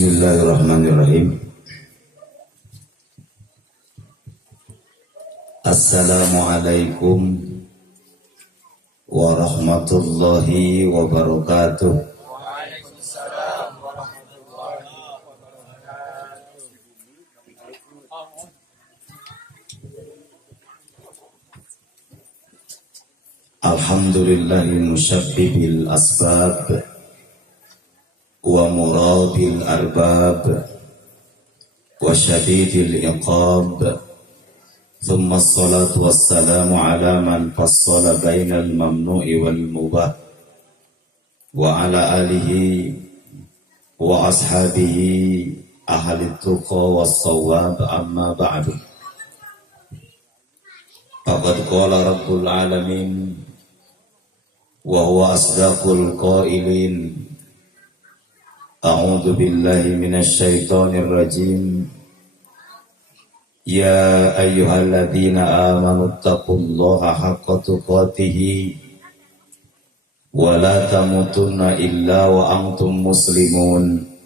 Bismillahirrahmanirrahim. Assalamualaikum warahmatullahi wabarakatuh. Waalaikumsalam warahmatullahi wabarakatuh. Alhamdulillahil musyabbibil asbab wa murabil arbab wa syadidil iqab. Thumma assalatu wassalamu ala man fassala bainal mamnu'i wal mubah wa ala alihi wa ashabihi ahli tuqa was-shawab, amma ba'du. Faqad qala rabbul alamin wa huwa asdaqul qailin. A'udzu billahi minasy syaithanir rajim. Ya ayyuhalladzina amanu taqullaha haqqa tuqatih wa la tamutunna illa wa antum muslimun.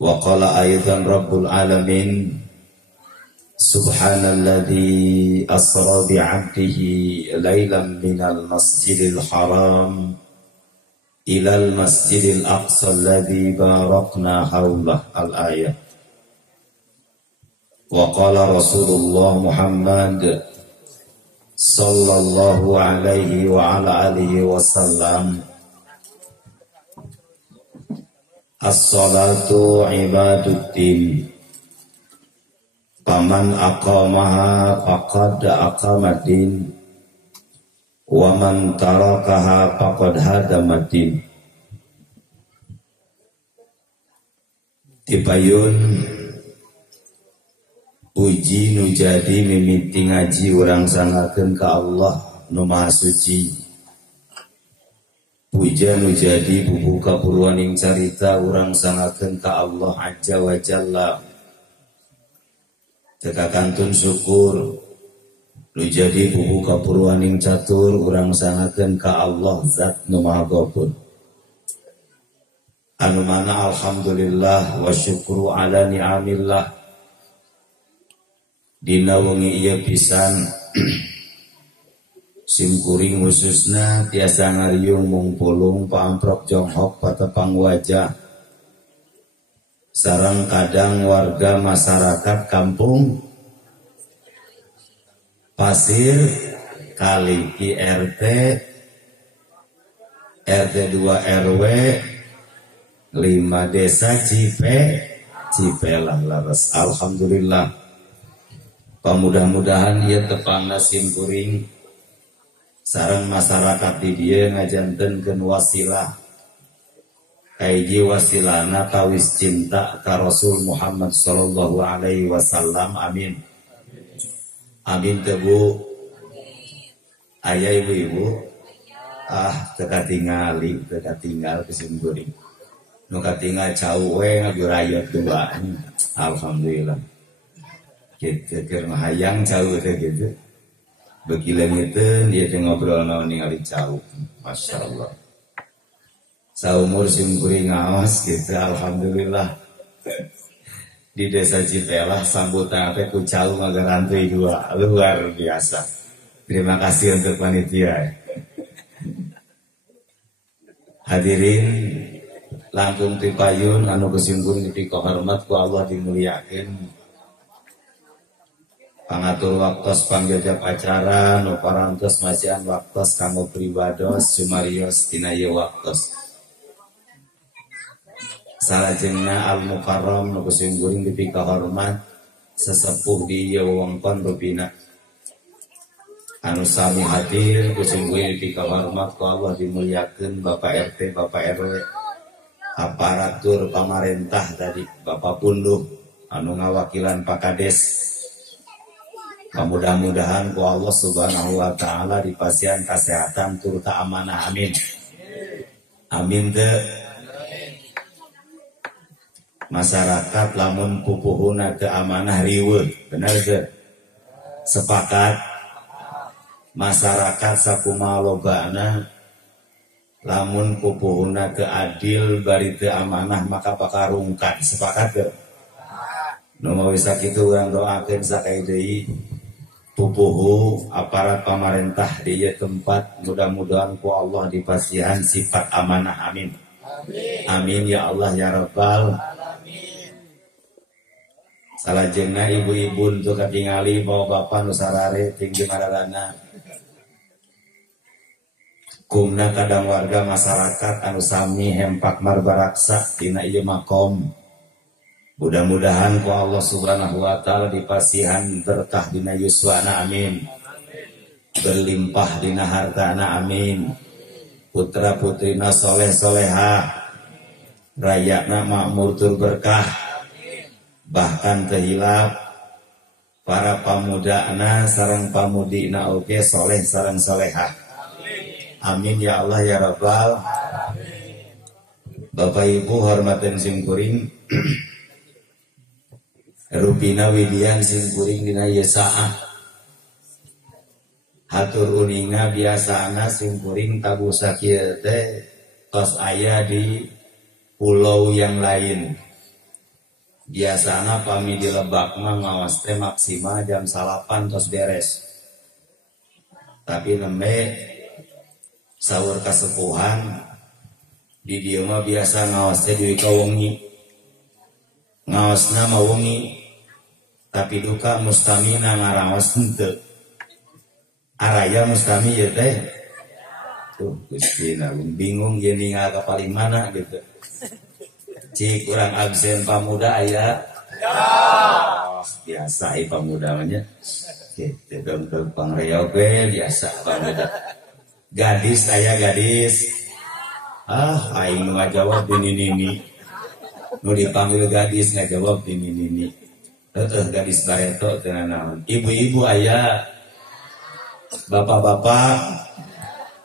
Wa qala aidan rabbul alamin subhanalladzi asra bi'abdihi lailan minal masjidil haram ilal masjidil aqsa alladzi barakna haulah, al-ayah. Wa qala Rasulullah Muhammad sallallahu alaihi wa ala alihi wasallam, as-salatu ibaduddin, faman aqamaha faqad aqamaddin, wa man tarakaha faqad hadamaddin. Dipayun puji nu jadi mimiti ngaji urang sangakeun ka Allah nu maha suci. Puja nu jadi bubuka purwaning carita urang sangakeun ka Allah azza wa jalla. Teka kantun syukur nu jadi bubuka purwaning catur urang sangakeun ka Allah zat nu maha ghafur. Anu mana alhamdulillah wa syukru ala ni'amillah. Dina wengi ieu pisan simkuring khususna tiasa ngariung mungpulung paamprok jonghok patepang wajah sareng kadang warga masyarakat kampung Pasir Kaliki RT 2 RW 5 desa Cipelah laras. Alhamdulillah. Pamudah-mudahan ieu tepangna simkuring sareng masyarakat di dieu ngajantenkeun wasilah kaiji wasilana tawis cinta ka Rasul Muhammad sallallahu alaihi wasallam. Amin. Amin teh Bu. Aya ibu-ibu teu katingali kesimkuring. Nu katinggal cau we ngajurayot dua. Alhamdulillah. Kitu keur hayang cau teh kitu. Beuki leungiteun ieu teh ngobrol naon ningali cau. Masyaallah. Saumur simkuring ngaos kitu alhamdulillah. Di desa Cipelah sambutan teh ku cau ngagarantui dua. Luar biasa. Terima kasih untuk panitia. Hadirin langkung tipayun anu kesimkuring dipikohormat ku Allah dimuliakeun. Pangatur waktos pangjajab acara nu parantos majian waktos kanggo pribados sumarios tina ieu waktos. Salajengna al mukarram nu kesimkuring dipikohormat sesepuh di ieu wewengkon rubina. Anu sami hadir kesimkuring dipikohormat ku Allah dimuliakeun Bapak RT, Bapak RW, aparatur pamarentah tadi, Bapak Punduh anu ngawakilan Pak Kades. Mudah-mudahan ku Allah subhanahu wa ta'ala dipasihan kesehatan turta amanah. Amin. Amin teh. Masyarakat lamun pupuhuna teu amanah riweuh, bener teu? Sepakat. Masyarakat sakumaha lobana lamun pupuhuna teu adil bari teu amanah maka bakal rungkat. Sepakat teu? Nu mawi sakitu urang doakeun sakali deui pupuhu aparat pamarentah di ieu tempat, mudah-mudahan ku Allah dipasihan sifat amanah. Amin. Amin ya Allah ya Rabbal alamin. Salajengna ibu-ibu untuk katingali bawa bapak nu sarare tinggi mararana. Kumna kadang warga masyarakat anu sami hempak marbaraksa dina ieu makom. Mudah-mudahan ku Allah Subhanahu wa taala dipasihan berkah dina yuswana. Amin. Berlimpah dina hartana. Amin. Putra putrina soleh solehah, rayana makmur tur berkah, bahkan tehilap para pamudana sareng pamudina oge soleh sareng solehah. Amin ya Allah ya Rabbal alamin. Bapak Ibu hormatin simkuring Rupina Widian simkuring dina yesaah hatur uninga biasana simkuring tabu sakieu teh tos aya di pulau yang lain. Biasana pami di Lebak mah ngawas teh maksimal jam 8 tos beres. Tapi nembe sahur kasepuhan di dieu mah biasa ngawas teh di wengi. Ngaosna mah wengi. Tapi duka mustamina ngaraos henteu. Araya mustami ya teh. Tuh Gusti bingung ye ningal ka paling mana gitu. Cik urang absen pamuda aya. Ya. Biasa ieu pamuda mah nya. Kitu dong pangreog we biasa pamuda. Gadis aya gadis. Aing nu ngajawab nini. Nu dipanggil gadis ngajawab nini. Gadis bareto teu naon. Ibu-ibu aya. Bapak-bapak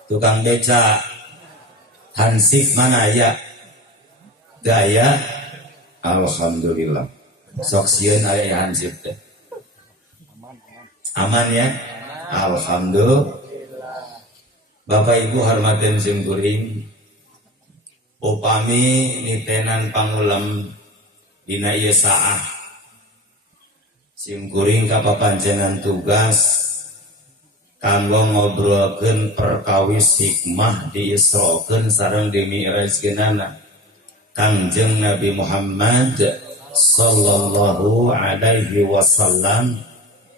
tukang beca hansip mana aya? Daya. Alhamdulillah. Sok sieun aya hansip teh. Aman ya? Alhamdulillah. Bapak Ibu hormatin simkuring, upami nitenan pangulam dina ieu saah simkuring kapapancenan tugas kanggo ngobrolkeun perkawis hikmah diisrokeun sareng dimi'rajkeunana Kangjeng Nabi Muhammad sallallahu alaihi wasallam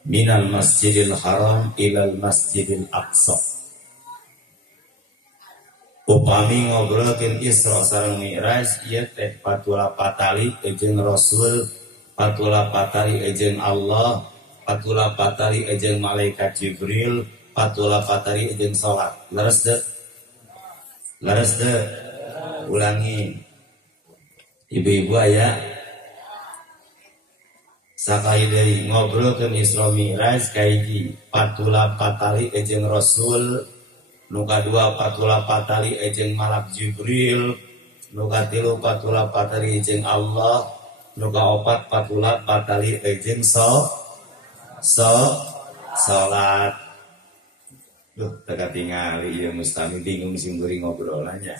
minal Masjidil Haram ilal Masjidil Aqsa. Upami ngobrolkeun Isra sareng Mi'raj ieu teh patula patali jeung Rasul, patula patali jeung Allah, patula patali jeung malaikat Jibril, patula patali jeung salat. Leres teu? Leres teu? Ulangi. Ibu-ibu aya sakali deui ngobrolkeun Isra Mi'raj kahiji patula patali jeung Rasul, nu kadua patula patali jeung malak Jibril, nu katilu patula patali jeung Allah, nu kaopat patula patali jeung salat. Duh, teka tingali ieu mustami bingung simkuring ngobrolannya.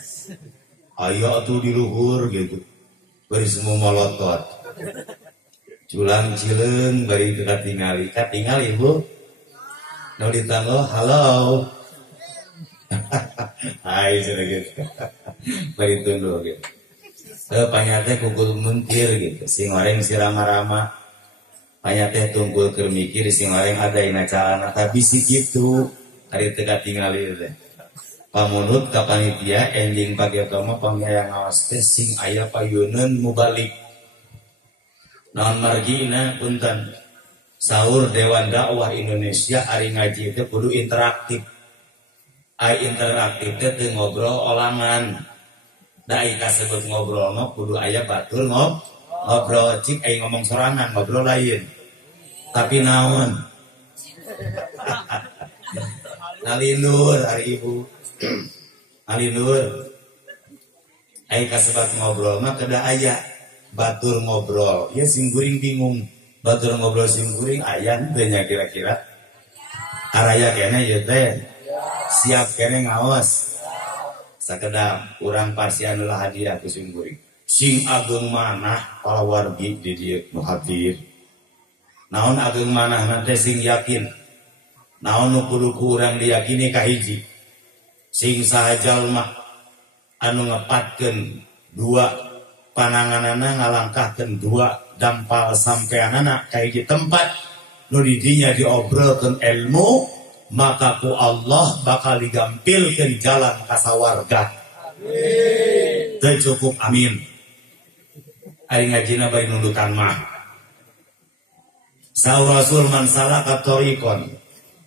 Ayo atuh di luhur gitu. Bari semua molotot. Culang cileung bari teka tingali. Katingali Bu. Nu ditanggo halo. Hai cenah gitu. Bari tunduk gitu. Panyate kukul muntir gitu. Sing oreng sirama-rama. Panyate tungkul keur mikir sing oreng ada ina calana kabisi kitu. Ari teka tingali teh. Pamunut ka panitia ending pagetomo pamiaya ngaos teh sing aya payeuneun mubalik. Naon margina punten. Sahur Dewan Dakwah Indonesia ari ngaji teh kudu interaktif. Ai interaktif teh ngobrol olangan. Da ai kasebut ngobrol mah kudu aya batur ngobrol cik ai ngomong sorangan ngobrol lain. Tapi naon? Alinur hari Ibu. Alinur. Ai kasebat ngobrol mah kada aya batur ngobrol. Ya simkuring bingung. Batur ngobrol simkuring aya teu nya kira-kira. Araya kene ieu teh. Siap kene ngaos. sakedap urang pasian lah hadiah ku sing kuring sing ageung manah para wargi di dieu nu hadir naon ageung manah nanti sing yakin naon nu kudu ku urang diyakini kahiji sing saha jalma anu ngepatkeun dua pananganana ngalangkahkeun dua dampal sampeanana ka hiji tempat nu di dinya diobrolkeun ilmu maka ku Allah bakal digampilkeun jalan kasawarga. Amin. Teu cukup amin. Ari ngajina bari nundukan mah. Saur Rasul man salaka tariqan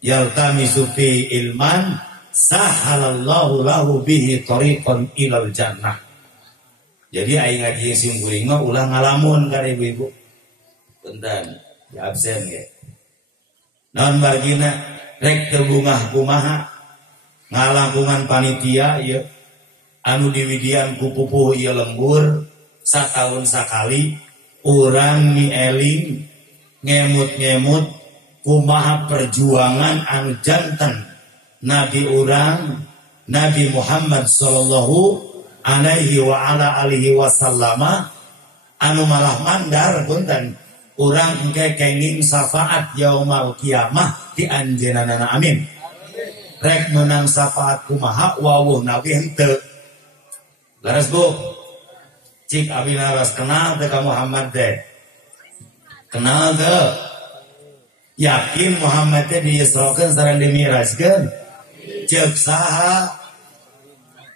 yaltamisu fi ilman sahalallahu lahu bihi tariqan ilal jannah. Jadi aing ngaji sing kuring mah ulah ngalamun ka ibu-ibu. Punten, ya absen ge. Naon margina rek teu bungah kumaha ngalangkungan panitia ieu anu diwidian ku pupuh ieu lembur sataun sakali urang nieling ngemut-ngemut kumaha perjuangan anu janten Nabi urang Nabi Muhammad sallallahu alaihi wa ala alihi wasallama anu malah mandar punten urang engke kenging syafaat yaumal kiamah di anjeunana amin. Rek menang syafaat kumaha wawuh nabi henteu. Laras Bu. Cik abi laras kenal teh ka Muhammad teh. Kenal teu? Yakin Muhammad teh diisrokeun sareng dimirajkeun? Ceuk saha?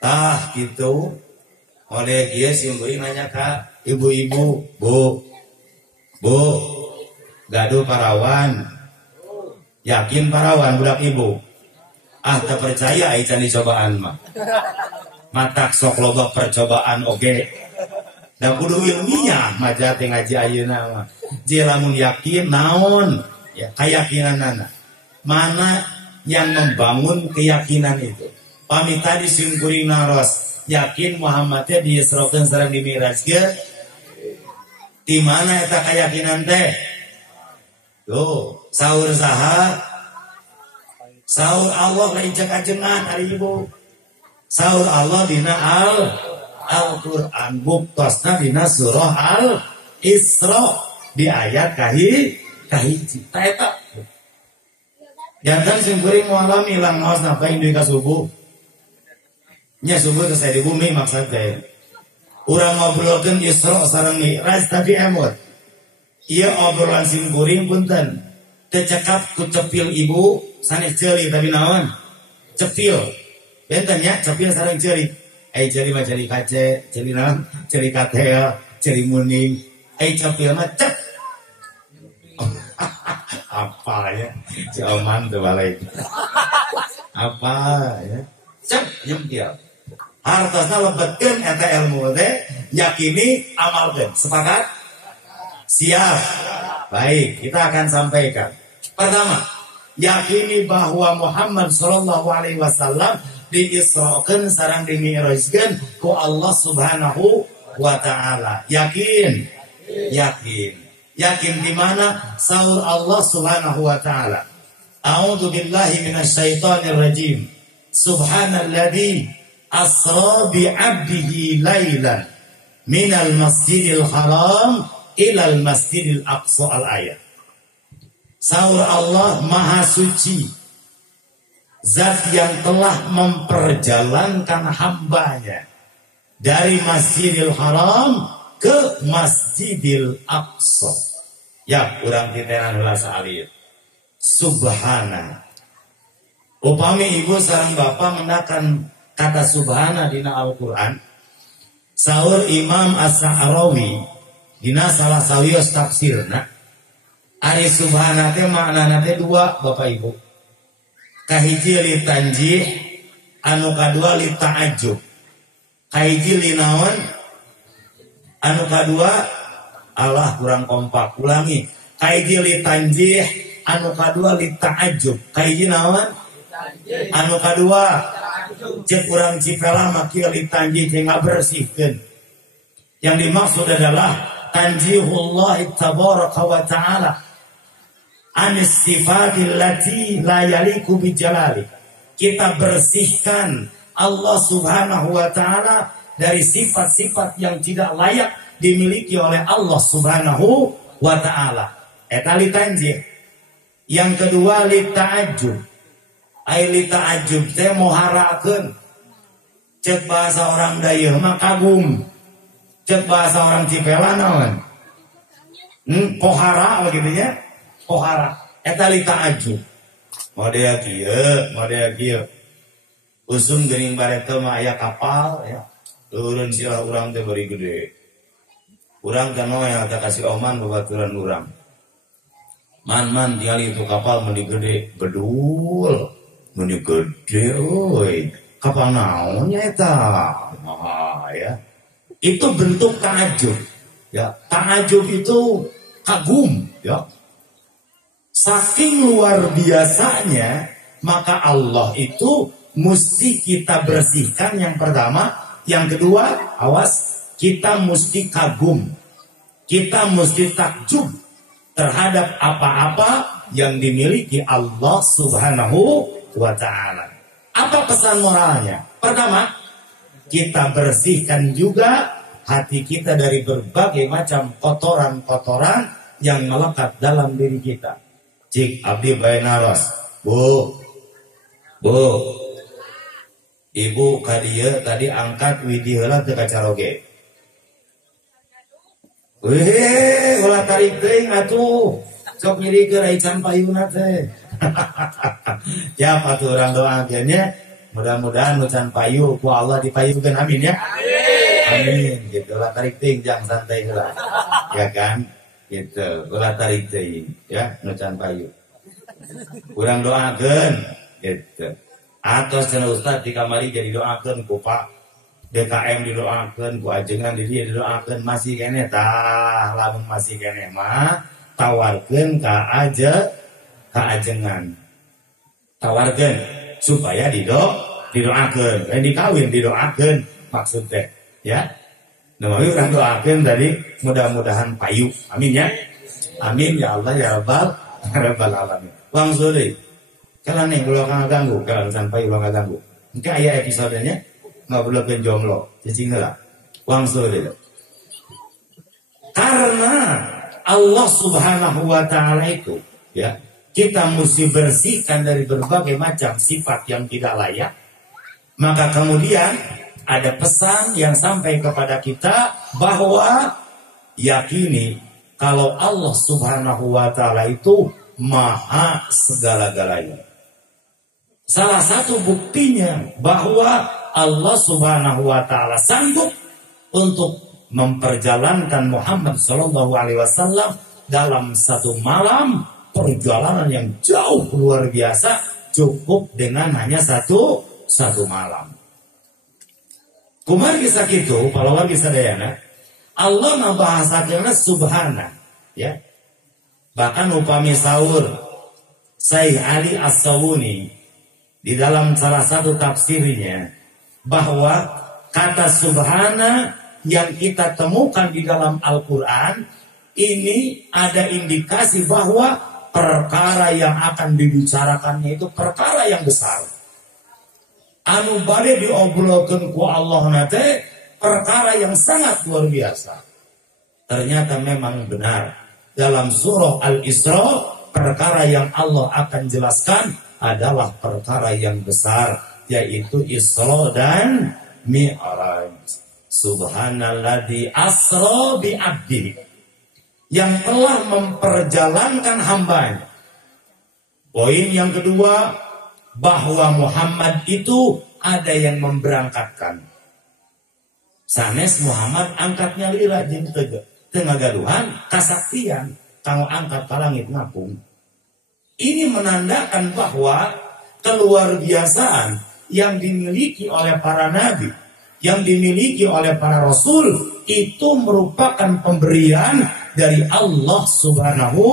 Tah kitu. Oleh kieu sing kuring nanya ka ibu-ibu, Bu, gaduh parawan. Yakin parawan budak ibu? Ah, tak percaya aican dicobaan mah. Matak sok loba percobaan oge. Da kudu ilmiah maja teh ngaji ayeuna mah. Ji lamun yakin naon? Ya keyakinanana. Mana yang membangun keyakinan itu? Pamit tadi sing kuring naros yakin Muhammad teh diisrokeun sareng dimirajkeun. Di mana eta keyakinan teh? Tuh, saur saha? Saur Allah lain cek-ajengan ari ibu. Saur Allah dina Al-Qur'an buktosna dina surah Al-Isra di ayat kahiji. Ta eta. Jantan sing kuring ngalami ilang ngaos napa indui ka subuh. Nya subuh teh di bumi maksud teh. Urang ngobrolkeun Isra sareng Mi'raj tapi emot. Ieu obrolan sing kuring punten. Teu cekap ku cepil ibu sanes ceuli tapi naon? Cepil. Benten nya cepil sareng ceuli. Ceuli mah ceuli kace, ceuli naon? Ceuli katel, ceuli muning. Cepil mah cep. Apa ya? Si Oman tuh balik. Apa ya? Cep nyempil. Hartosna lebetkeun eta ilmu teh yakini amalkeun. Sepakat? Siap. Baik, kita akan sampaikan. Pertama, yakini bahwa Muhammad sallallahu alaihi wasallam diisrokeun sareng dimi'rajkeun ku Allah Subhanahu wa taala. Yakin? Yakin. Yakin di mana? Saur Allah Subhanahu wa taala. A'udzu billahi minasyaitonir rajim. Subhanalladzi asra bi 'abdihi lailan minal masjidil haram ilal masjidil aqsa al-ayat. Saur Allah maha suci, zat yang telah memperjalankan hambanya dari masjidil haram ke masjidil aqsa. Ya, urang titenan heula salieu. Subhana. Upami ibu sareng bapak mendakan kata subhana dina Al-Quran, saur Imam As-Sa'rawi dina salah sawios tafsirna ari subhana teh maknana teh dua bapak ibu. Kahiji li tanjih, anu kadua li ta'ajjub. Kahiji li naon, anu kadua Allah kurang kompak ulangi. Kahiji li tanjih, anu kadua li ta'ajjub. Kahiji naon, anu kadua cek kurang cipela makia li tanjih teh ngabersihkeun. Yang dimaksud adalah tanjihullah tabaraka wa ta'ala anis sifatil lati la yaliku bijalali. Kita bersihkan Allah Subhanahu wa taala dari sifat-sifat yang tidak layak dimiliki oleh Allah Subhanahu wa taala. Eta litanjih. Yang kedua lita'ajjub. Ai lita'ajjub teh moharakeun. Cek bahasa orang Dayak mah kagum. Cek bahasa orang Cipela naon? Pohara begitu ya. Pohara. Eta lita'ajjub. Model kieu. Usum geuning bareta mah aya kapal ya. Turun sila urang teh bari gede. Urang kanoe eta kasih oman babaturan urang. Man tiali itu kapal meni gede bedul. Meni gede euy. Kapal naon nya eta? Ya. Itu bentuk ta'ajub. Ya, ta'ajub itu kagum, ya. Saking luar biasanya, maka Allah itu mesti kita bersihkan yang pertama, yang kedua, awas, kita mesti kagum. Kita mesti takjub terhadap apa-apa yang dimiliki Allah Subhanahu wa ta'ala. Apa pesan moralnya? Pertama, kita bersihkan juga hati kita dari berbagai macam kotoran-kotoran yang melekat dalam diri kita. Cik abdi bae naros. Bu. Ibu kadieu tadi angkat widi heula teu kacaroge. Weh, ulah tarik teuing atuh. Sok nyirikeun ai can payuna teh. Ya atuh urang doakeun nya. Mudah-mudahan nu can payu ku Allah dipayukeun amin ya. Amin. Gitu lah tarik teuing jang santai heula. Ya kan? Gitu. Ulah tarik teuing ya nu can payu. Urang doakeun gitu. Atos cenah ustaz di kamari jadi doakeun ku Pak DKM didoakeun, ku ajengan di dia didoakeun, masih kene tah, lamun masih kene mah tawarkeun ka ajengan. Tawarkeun supaya didoakeun, dikawin didoakeun maksud teh, ya. Nah, urang doakeun tadi mudah-mudahan payu. Amin ya. Amin ya Allah ya rabbal alamin. Langsung deui. Kalau nih kalau kang ganggu, kalau payu ulah ganggu. Mungkin aya episodenya nggak boleh jomblo, cicing lah, langsung deh. Karena Allah Subhanahu wa taala itu, ya, kita mesti bersihkan dari berbagai macam sifat yang tidak layak. Maka kemudian ada pesan yang sampai kepada kita bahwa yakini kalau Allah Subhanahu wa taala itu maha segala-galanya. Salah satu buktinya bahwa Allah Subhanahu wa taala sanggup untuk memperjalankan Muhammad sallallahu alaihi wasallam dalam satu malam, perjalanan yang jauh luar biasa, cukup dengan hanya satu malam. Kumaha kisah kitu, pahlawan kisah dayana, Allah membahasakeun subhana, ya. Bahkan upami saur Syekh Ali As-Sawuni di dalam salah satu tafsirnya bahwa kata subhana yang kita temukan di dalam Al-Quran ini ada indikasi bahwa perkara yang akan dibicarakannya itu perkara yang besar. Anu bade diobrolkeun ku Allah nate perkara yang sangat luar biasa. Ternyata memang benar dalam surah Al-Isra perkara yang Allah akan jelaskan adalah perkara yang besar, yaitu Isra dan Mi'raj. Subhanalladzi asra bi 'abdihi, yang telah memperjalankan hambanya. Poin yang kedua, bahwa Muhammad itu ada yang memberangkatkan. Sanes Muhammad angkatnya lila jeung teu galuhan kasaktian kanggo angkat ka langit ngapung. Ini menandakan bahwa keluar biasaan yang dimiliki oleh para nabi, yang dimiliki oleh para rasul, itu merupakan pemberian dari Allah Subhanahu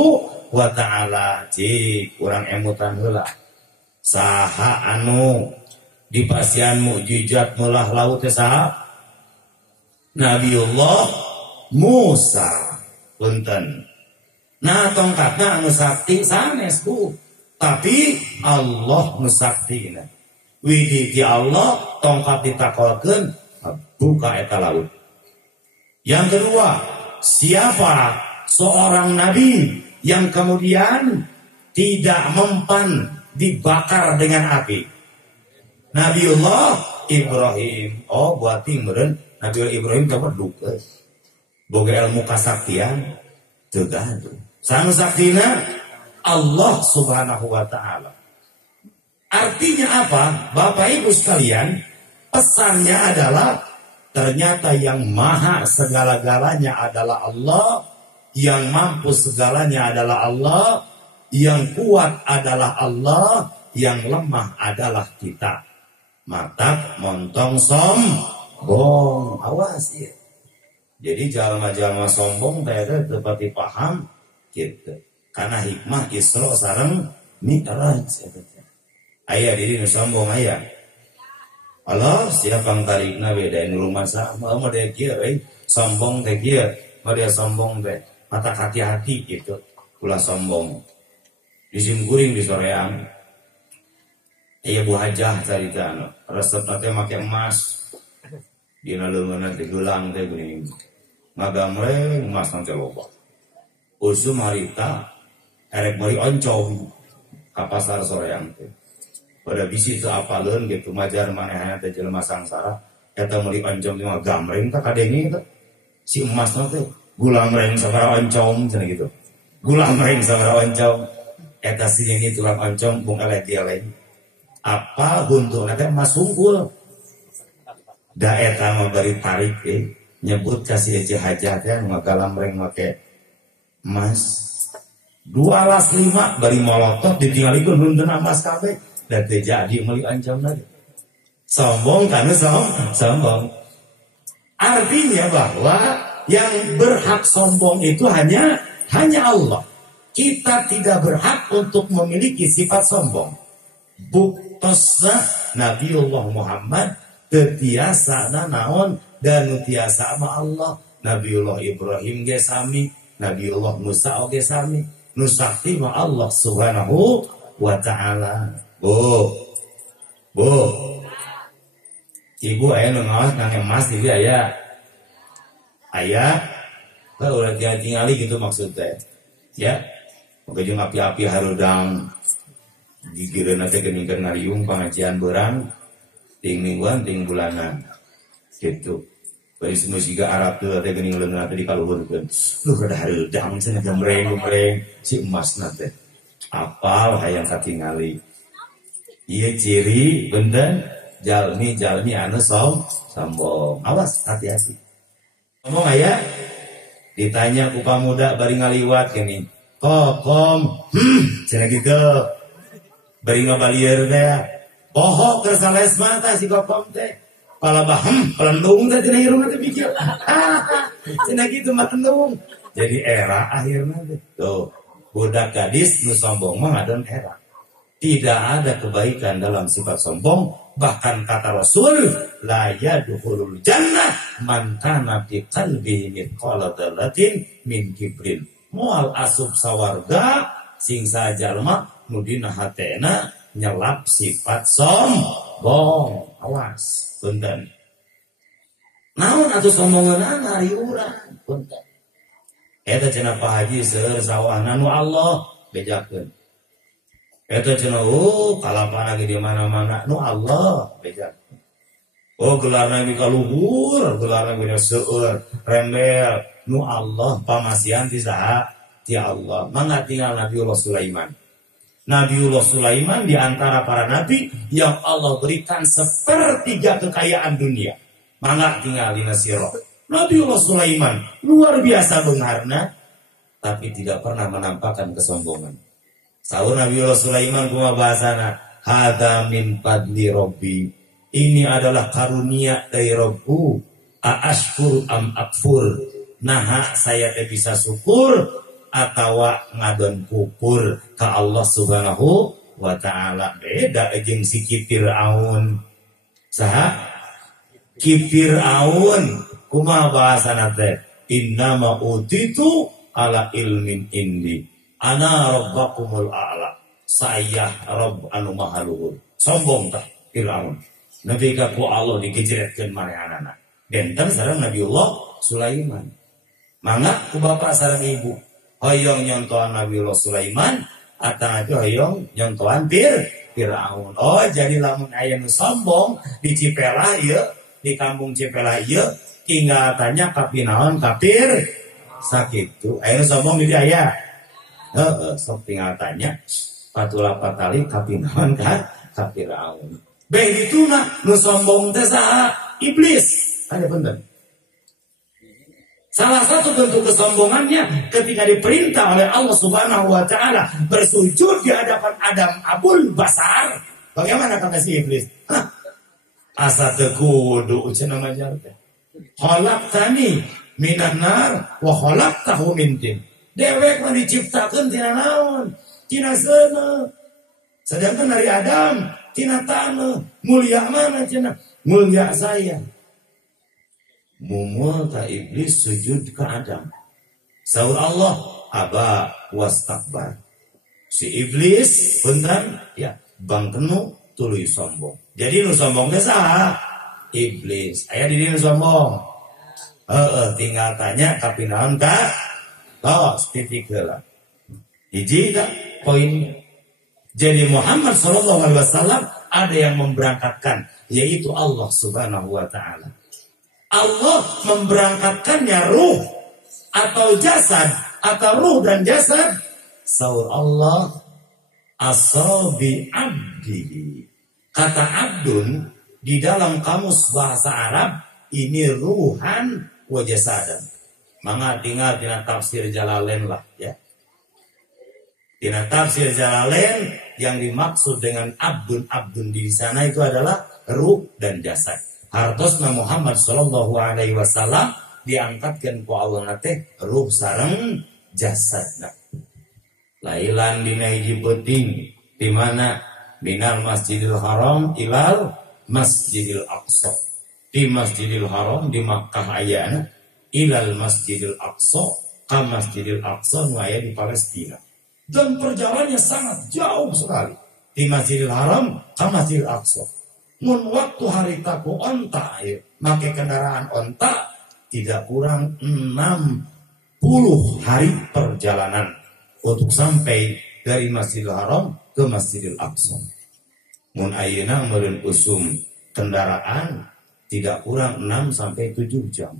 wa ta'ala. Cik, kurang emutan heula. Saha anu dipasian mukjizat melah laut teh saha? Nabiullah Musa. Punten. Nah tongkatna anu sakti sanes Bu, tapi Allah nu saktina. Widi ti Allah tongkat ditakolkeun buka eta laut. Yang kedua, siapa seorang nabi yang kemudian tidak mempan dibakar dengan api? Nabiullah Ibrahim. Oh, buat meureun Nabiullah Ibrahim teh duka. Boga ilmu kasaktian teu gaduh. Sanu saktina Allah Subhanahu wa taala. Artinya apa? Bapak Ibu sekalian, pesannya adalah ternyata yang maha segala-galanya adalah Allah, yang mampu segalanya adalah Allah, yang kuat adalah Allah, yang lemah adalah kita. Matak montong sombong, awas ya. Jadi jalma-jalma sombong teh tepati paham gitu. Karena hikmah Isra sareng Mi'raj. Aya di nu sombong aya. Allah siapa yang tarikna beda nu rumah sama mah dia kieu sombong teh kieu, mah dia sombong teh mata hati-hati gitu. Ulah sombong. Di simkuring di soreang. Aya Bu Hajah carita anu, resep teh make emas. Dina leungeunna teh geulang teh geuning. Ngagamreng emas teh loba. Usum harita erek meuli oncom ka pasar soreang teh. Pada bisi teu apaleun gitu majar manehna teh jelema sangsara eta meuli oncom teh gamreng teh kadenge teh. Si emasna teh gulamreng sabaraha oncom cenah gitu. Gulamreng sabaraha oncom eta sinini tukang oncom bung elek-elek. Apa buntuna teh emas hungkul. Da eta mah bari tarik nyebut kasih Ece Hajah teh ngagalamreng make emas 2,5 bari molotot ditinggalikeun heunteu emas kabeh da teu jadi meuli ancamna. Sombong kan sombong. Artinya bahwa yang berhak sombong itu hanya Allah. Kita tidak berhak untuk memiliki sifat sombong. Buktosna Nabiullah Muhammad tetiasa naon dan tiasa sama Allah. Nabiullah Ibrahim ge sami, Nabiullah Musa oge sami. Nu sakti ma Allah Subhanahu wa taala. Bu. Ibu aya nu ngaos nang emas ieu aya. Aya. Ka urang tingali gitu maksudnya. Ya. Moga jeung api-api harudang digireuna teh geuning ngariung pangajian beurang ting mingguan ting bulanan. Gitu. Bari semusiga Arab teh teh geuning leungeun teh dikaluhurkeun. Duh kada harudang cenah gemreng si emasna teh. Apal hayang katingali. Ieu ciri bener jalmi anu sombong. Awas hati-hati. Ngomong aya ditanya ku pamuda bari ngaliwat geuning. Kokom, cenah gitu. Bari ngabalieur teh. Pohok keur sales mata si kokom teh. Palabah pelendung teh cenah irungna teh pikir. Cenah gitu mah tendung. Jadi era akhirna teh. Tuh, budak gadis nu sombong mah ngadon era. Tidak ada kebaikan dalam sifat sombong. Bahkan kata Rasul, la yadkhulul jannah man kana fi qalbihi mithqala dzarratin min kibrin. Moal asup sawarga sing sajalma nu dina hatena nyelap sifat sombong. Awas, punten. Naon atuh sombongeunna ari urang, punten. Eta cenah Pak Haji seueur sawahna nu Allah bejakeun. Eta cenah kalapana ge di mana-mana nu Allah bejakeun. Gelarna di kaluhur, gelarna ge seueur, rembel nu Allah pamasian ti saha? Ti Allah. Mangga tinggal Nabiullah Sulaiman. Nabiullah Sulaiman di antara para nabi yang Allah berikan sepertiga kekayaan dunia. Mangga tinggal dina sira. Nabiullah Sulaiman luar biasa beungarna tapi tidak pernah menampakkan kesombongan. Saur Nabiullah Sulaiman kumaha bahasana? Hadza min fadli Rabbi. Ini adalah karunia dari Rabbku. Aashkur am akfur. Nah, saya teh bisa syukur atawa ngadon kufur ka Allah Subhanahu wa taala. Beda jeung si Fir'aun. Saha? Fir'aun kumaha bahasana teh? Innama utitu ala ilmin indi. Ana rabbakumul a'la. Saya Rabb anu maha luhur. Sombong tah Fir'aun. Nabi ka ku Allah digejretkeun manehanana. Benten sareng Nabiullah Sulaiman. Mangga ku bapak sareng ibu hoyong nyontohan Nabiullah Sulaiman atau itu hoyong nyontohan Firaun. Oh jadi lamun aya nu sombong di Cipelah ieu, di kampung Cipelah ieu tinggal tanya kapinaon kafir sakitu. Aya nu sombong di dieu aya. Sok tinggal tanya patula patali kapinaon ka Firaun. Baik dituna nu sombong teh saha? Iblis. Ada bener. Salah satu bentuk kesombongannya ketika diperintah oleh Allah Subhanahu wa taala bersujud di hadapan Adam Abul Basar. Bagaimana kata si iblis? Asa teu kudu cenah majar teh. Khalaqtani minan nar wa khalaqtahu min tin. Dewek mah diciptakeun tina naon? Tina seuneu. Sedangkan dari Adam tina taneuh. Mulia mana cenah? Mulia saya. Mumul ka iblis sujud ke Adam. Saur Allah aba wastakbar. Si iblis beneran ya bangkenu tuluy sombong. Jadi nu sombong teh saha? Iblis. Aya di dieu sombong. Tinggal tanya kapinaon ka? Tos titikeula. Hiji ka poinnya. Jadi Muhammad sallallahu alaihi wasallam ada yang memberangkatkan yaitu Allah Subhanahu wa taala. Allah memberangkatkannya ruh atau jasad atau ruh dan jasad. Saur Allah asabi abdihi. Kata abdun di dalam kamus bahasa Arab ini ruhan wa jasadan. Mangga tinggal tina tafsir Jalalain lah ya. Tina tafsir Jalalain yang dimaksud dengan abdun di sana itu adalah ruh dan jasad. Hartosna Muhammad sallallahu alaihi wasallam diangkatkeun ku Allah teh ruh sareng jasadna. Lailan dina hiji peuting di mana minal Masjidil Haram ilal Masjidil Aqsa. Di Masjidil Haram di Makkah ayana ilal Masjidil Aqsa ka Masjidil Aqsa nu aya di Palestina. Dan perjalanannya sangat jauh sekali. Di Masjidil Haram ka Masjidil Aqsa. Mun waktu hari taku onta ya, make kendaraan onta tidak kurang 60 hari perjalanan untuk sampai dari Masjidil Haram ke Masjidil Aqsa. Mun ayeuna meureun usum kendaraan tidak kurang 6 sampai 7 jam.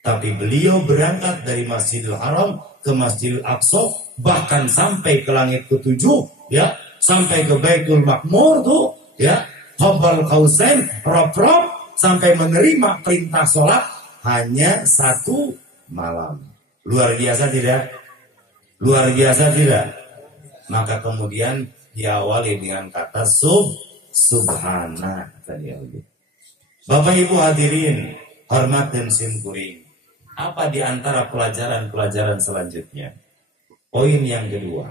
Tapi beliau berangkat dari Masjidil Haram ke Masjidil Aqsa bahkan sampai ke langit ke-7 ya, sampai ke Baitul Maqmur tuh ya. Qabal Qausain rop-rop sampai menerima perintah sholat hanya 1 malam. Luar biasa tidak? Luar biasa tidak? Maka kemudian diawali dengan kata subhana tadi. Bapak Ibu hadirin, hormat dan simkuring. Apa di antara pelajaran-pelajaran selanjutnya? Poin yang kedua.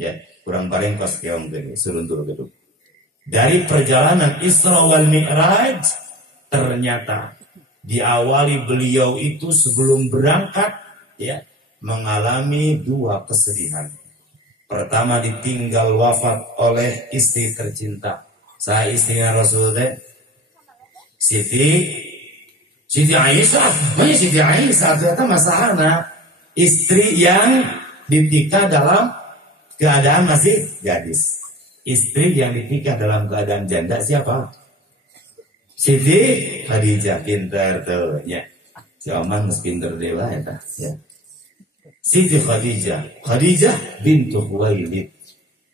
Ya, kurang barengkos keong gini, suruntur gedung. Dari perjalanan Isra wal Mi'raj ternyata diawali beliau itu sebelum berangkat ya mengalami 2 kesedihan. Pertama ditinggal wafat oleh istri tercinta. Saya istrinya Rasul teh Siti Aisyah. Siti Aisyah ternyata masahana istri yang ditikah dalam keadaan masih gadis. Istri yang ditikah dalam keadaan janda siapa? Siti Khadijah. Pinter tuh ya. Si Oman mas pinter dewa ya. Siti Khadijah bintu Khuwailid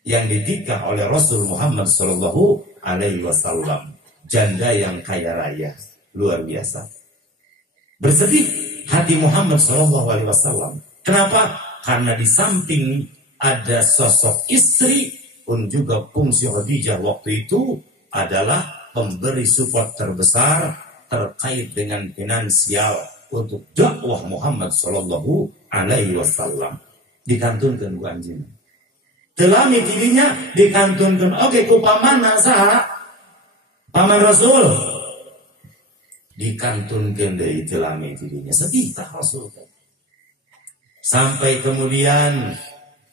yang ditikah oleh Rasul Muhammad sallallahu alaihi wasallam. Janda yang kaya raya, luar biasa. Bersedih hati Muhammad sallallahu alaihi wasallam. Kenapa? Karena di samping ada sosok istri pun juga fungsi Khadijah waktu itu adalah pemberi support terbesar terkait dengan finansial untuk dakwah Muhammad sallallahu alaihi wasallam. Dikantunkeun ku anjeunna. Telami dirinya dikantunkeun oge ku pamanna saha? Paman Rasul. Dikantunkeun deui telami dirinya. Sedih tah Rasul. Sampai kemudian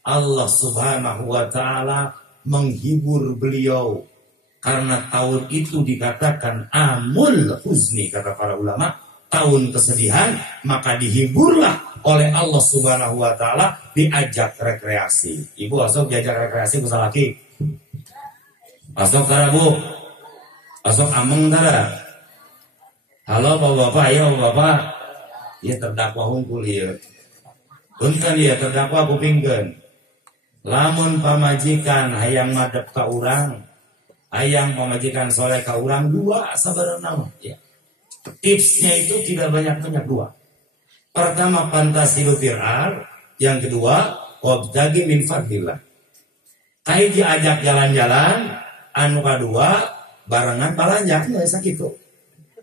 Allah Subhanahu wa taala menghibur beliau Karena tahun itu dikatakan amul huzni, kata para ulama, tahun kesedihan, maka dihiburlah oleh Allah Subhanahu wa taala, diajak rekreasi. Ibu asok diajak rekreasi ku salaki. Asok tara Bu. Asok ameng tara. Halo Bapak-bapak, ya Bapak. Ya terdakwa hungkul ieu. Punten ya terdakwa kupingkeun. Lamun pamajikan hayang madep ka urang, hayang pamajikan soleh ka urang, dua sabarana mah ya. Tipsnya itu tidak banyak-banyak, dua. Pertama fantasilu firar, yang kedua wabtagi min fadlillah. Kai diajak jalan-jalan, anu kadua barengan balanja, ya sakitu.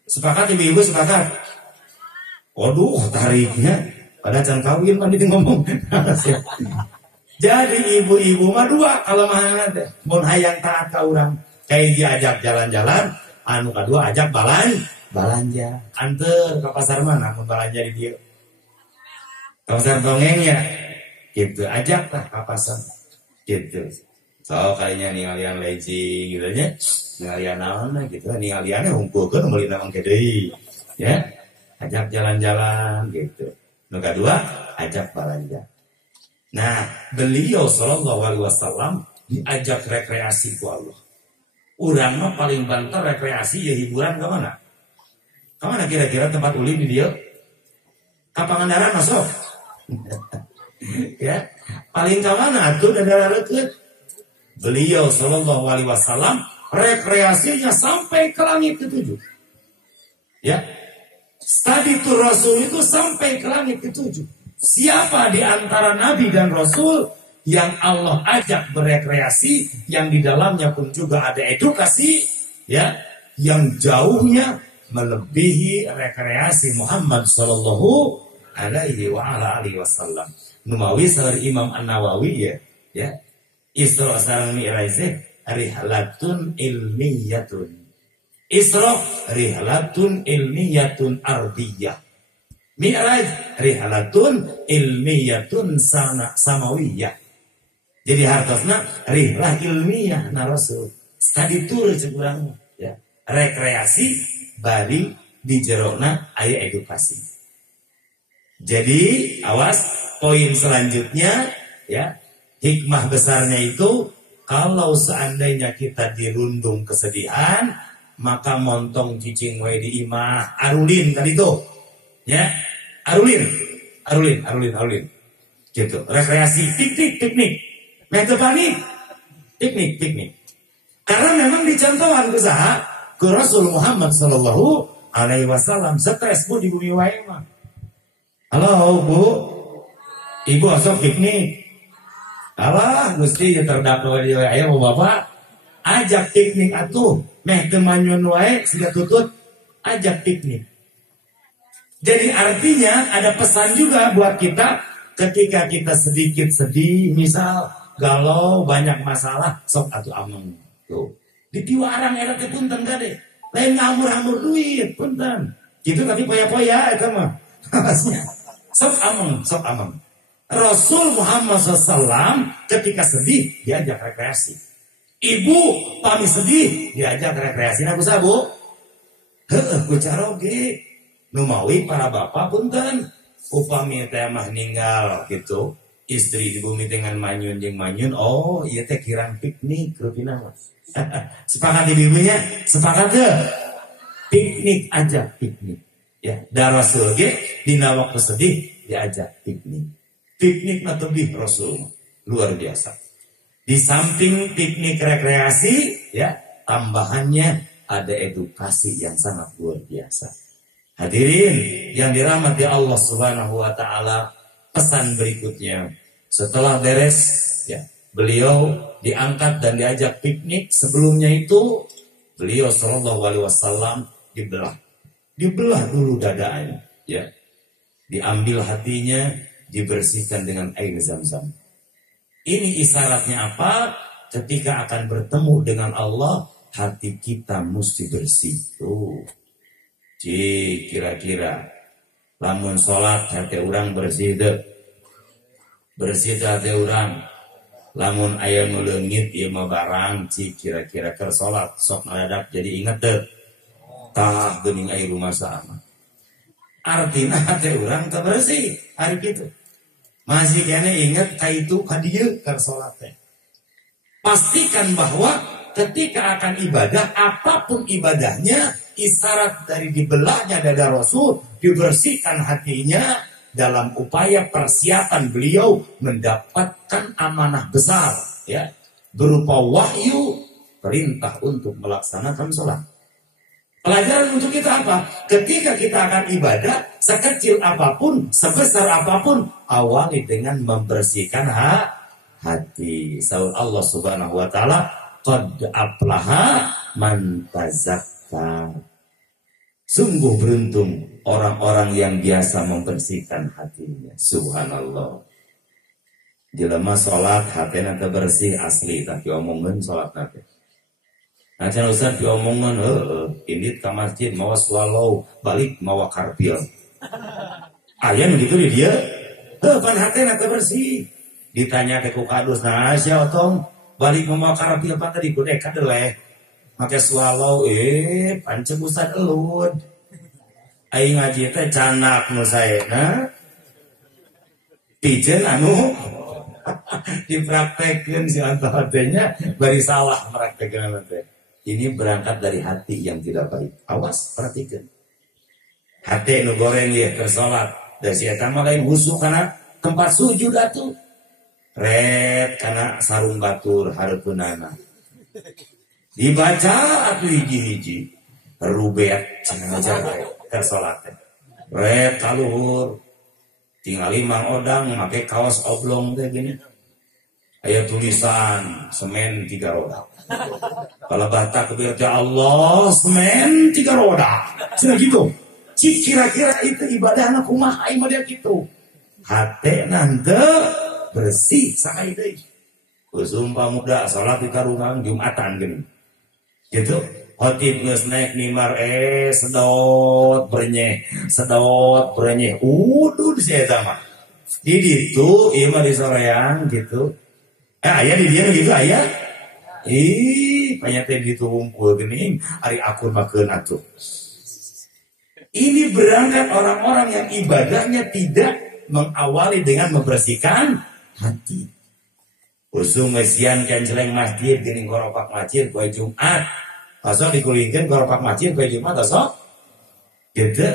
Sepakat ibu-ibu, sepakat. Waduh, tariknya pada can kawin kan itu ngomong. Jadi ibu-ibu mah dua kalau mahana teh. Mun hayang taat ka urang, kai diajak jalan-jalan, anu kadua ajak balanja. Anteur ke pasar mana mun balanja di dieu? Ka pasar dongeng ya. Gitu, ajak lah ke pasar. Gitu. So kayaknya ningalian leci gitu nya. Ningalian naon gitu, ningaliannya hungkulkeun meuli naon ke deui. Ya. Ajak jalan-jalan gitu. Nu kadua, ajak balanja. Nah, beliau sallallahu alaihi wasallam diajak rekreasi ku Allah. Urang mah paling banter rekreasi ya hiburan ke mana? Ke mana kira-kira tempat ulin di dia? Ka Pangandaran masuk. Ya, paling ke mana atuh daerah reukeut? Beliau sallallahu alaihi wasallam rekreasinya sampai ke langit ketujuh. Ya. Studi tur Rasul itu sampai ke langit ketujuh. Siapa di antara Nabi dan Rasul yang Allah ajak berekreasi, yang di dalamnya pun juga ada edukasi, ya, yang jauhnya melebihi rekreasi Muhammad Sallallahu Alaihi Wasallam. Numawi salar Imam An-Nawawi ya, Isra sareng Mi'raj rihlatun ilmiyatun. Isra rihlatun ilmiyatun ardiyah. Mi'raj rihlatun ilmiyatun samawiyah. Jadi hartosna rihlah ilmiah na Rasul. Studi tour cekurang ya. Rekreasi bari di jerona aya edukasi. Jadi awas poin selanjutnya ya. Hikmah besarnya itu kalau seandainya kita dirundung kesedihan, maka montong cicing wae di imah arulin tadi itu. Ya, arulin. Gitu. Rekreasi, piknik. Mete panik. Piknik. Karena memang dicontohkan usaha ke Rasul Muhammad sallallahu alaihi wasallam, stres Bu di bumi wae mah. Halo Bu. Ibu asok piknik. Alah, Gusti ya terdakwa di wae aya Bapak. Ajak piknik atuh. Meh teu manyun wae siga tutut. Ajak piknik. Jadi artinya ada pesan juga buat kita ketika kita sedikit sedih, misal galau, banyak masalah, sok atuh ameng. Tuh. Di tiwarang era teh punten gade. Lain ngamur-ngamur duit, punten. Gitu tapi poya-poya eta mah. Sok ameng. Rasul Muhammad SAW ketika sedih diajak rekreasi. Ibu pami sedih diajak rekreasi. Nah kusaha Bu? Heueuh ku caroge. Numawi para bapak punten upami teh mah ninggal gitu. Istri di bumi dengan manyun jeung manyun. Oh, ieu teh kirang piknik rupina mah. Sepakat ibu-ibunya? Sepakat teu? Piknik aja, piknik. Ya, da Rasul ge dina waktu sedih diajak piknik. Piknik atau lebih Rasul luar biasa. Di samping piknik rekreasi, ya tambahannya ada edukasi yang sangat luar biasa. Hadirin yang dirahmati Allah Subhanahu Wa Taala, pesan berikutnya setelah beres, ya beliau diangkat dan diajak piknik. Sebelumnya itu beliau Shallallahu Alaihi Wasallam dibelah dulu dadanya, ya diambil hatinya, dibersihkan dengan air zam-zam. Ini isyaratnya apa? Ketika akan bertemu dengan Allah, hati kita mesti bersih. Kira-kira lamun sholat hati orang bersih deh. Bersih hati orang. Lamun aya nu leungit ieu mah barang cik kira-kira keur salat sok ngadadak jadi inget teu. Tah geuning aya rumah sama. Artina teh urang teu bersih hari kitu. Masih kene inget ka itu ka dieu keur salat teh. Pastikan bahwa ketika akan ibadah, apapun ibadahnya, isyarat dari dibelahnya dada Rasul, dibersihkan hatinya dalam upaya persiapan beliau mendapatkan amanah besar, ya, berupa wahyu, perintah untuk melaksanakan sholat. Pelajaran untuk kita apa? Ketika kita akan ibadah, sekecil apapun, sebesar apapun, awali dengan membersihkan hati. Saur Allah Subhanahu wa taala, qad aflaha man tazakka. Sungguh beruntung orang-orang yang biasa membersihkan hatinya. Subhanallah. Jelema salat hatena teu bersih asli tapi omongkeun salatna teh. Acan Ustaz diomongkeun indit ka masjid mawa swallow, balik mawa karpil. Aya nu kitu di dieu. Pan hatena teu bersih. Ditanya ke ku kadus, nah sia otong balik mawa karpil pan tadi gede kadeleh. Make swallow pancen Ustaz elud. Aing ngaji teh canak nu saena. Pijeun anu dipraktekkeun si antara teh bari salah praktekkeun teh. Ini berangkat dari hati yang tidak baik. Awas, perhatikan. Hati nu goreng ya keur salat. Da si eta mah lain husuk kana tempat sujud atuh. Ret kana sarung batur hareupeunana. Dibaca atuh hiji-hiji. Rubet cenah aja keur salat teh. Ret kaluhur. Tinggali Mang Odang make kaos oblong teh gini. Aya tulisan semen 3 roda. Kalau batak keberja Allah semen 3 roda. Cina gitu. Cik kira-kira itu ibadahna kumaha ieu mah dia gitu. Hate nanti bersih sakali deui. Usum pamuda salat di karungan Jumatan gini. Gitu. Khotib geus naik mimbar sedot berenyeh. Udud si eta mah. Di ditu ieu mah di soreang gitu. Aya di dieu gitu aya. Banyak ditumpul gini, hari akun makeun atuh. Ini berangkat orang-orang yang ibadahnya tidak mengawali dengan membersihkan hati. Usung mesian kenceleng masjid gini koropak masjid kue Jumat. Pasal dikulingkeun koropak masjid kue Jumat asok. Gitu.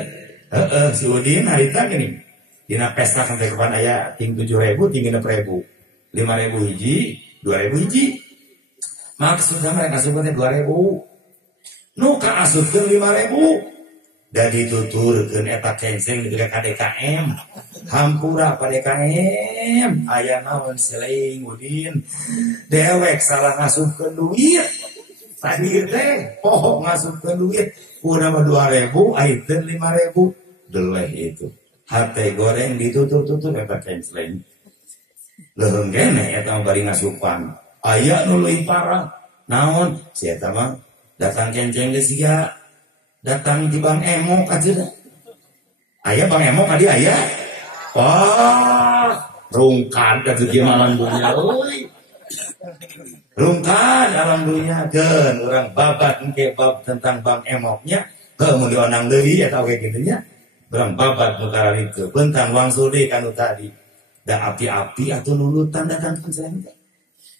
Si Udin harita gini. Dina pesta kan teh kapan aya ting 7.000 ting 6.000. 5.000 hiji, 2.000 hiji. Maksudnya mereka sebutnya 2.000. Nuka asupkeun 5.000. Dan dituturkeun eta kenceng di KDKM. Hampura KDKM. Aya naon seling Udin. Dewek salah ngasupkeun duit. Tadi teh ngasupkeun duit. Udah mah 2.000, ayeuna 5.000. Deleh itu. Hate goreng ditutur-tutur eta kenceng. Leuheung keneh eta bari ngasupan. Aya nu leuwih parah. Naon? Si eta mah datang kenceng geus siga datang di Bang Emo ajeuna. Aya Bang Emo ka dieu aya? Wah, rungkan ka teu alam dunya euy. Rungkan alam dunya keun urang babat engke bab tentang Bang Emo nya. Heuh mun dionang deui eta we kitu nya. Urang babat nu kararitu tentang wangsul deui kanu tadi. Da api-api atuh nulutan datang kenceng teh.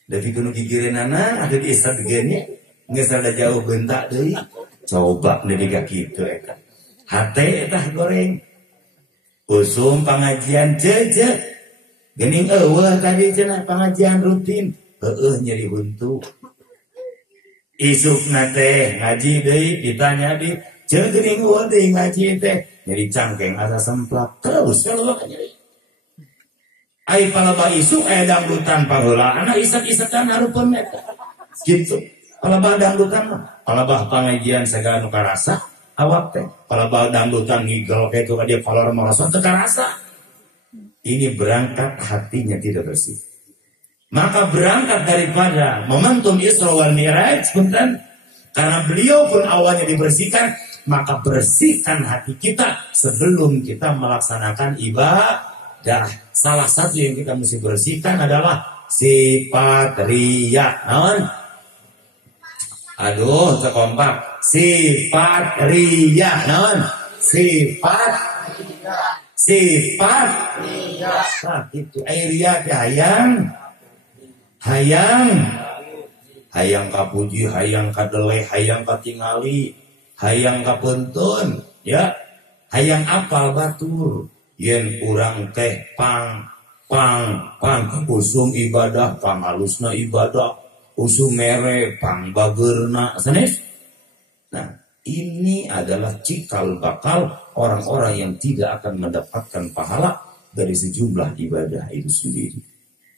Dari gunung gigirenana ada di istad gini geus rada jauh bentak deui. Coba nepi ka kitu eta. Hate tah goreng. Usum pengajian cece. Geuning eueuh tadi cenah pengajian rutin. Nyeri huntu. Isukna teh ngaji deui ditanya di ceuk geuning eueuh deui ngaji teh. Nyeri cangkeng asa semplak terus kalau nyeri. Ai palaba isuk aya dangdutan paheula anak isek-isekan hareupeun eta. Gitu. Palaba dangdutan mah, palaba pangajian segala nu karasa awak teh. Palaba dangdutan ngigel kitu ka dieu palor marasa teu karasa. Ini berangkat hatinya tidak bersih. Maka berangkat daripada momentum Isra wal Mi'raj punten karena beliau pun awalnya dibersihkan, maka bersihkan hati kita sebelum kita melaksanakan ibadah. Salah satu yang kita mesti bersihkan adalah sifat riya naon aduh terkompak sifat riya naon sifat nah itu riya hayang kapuji hayang kadele hayang katingali hayang kapuntun ya hayang apal batur yen urang teh pang usum ibadah pang halusna ibadah usum mere pang bageurna sanes. Nah ini adalah cikal bakal orang-orang yang tidak akan mendapatkan pahala dari sejumlah ibadah itu sendiri.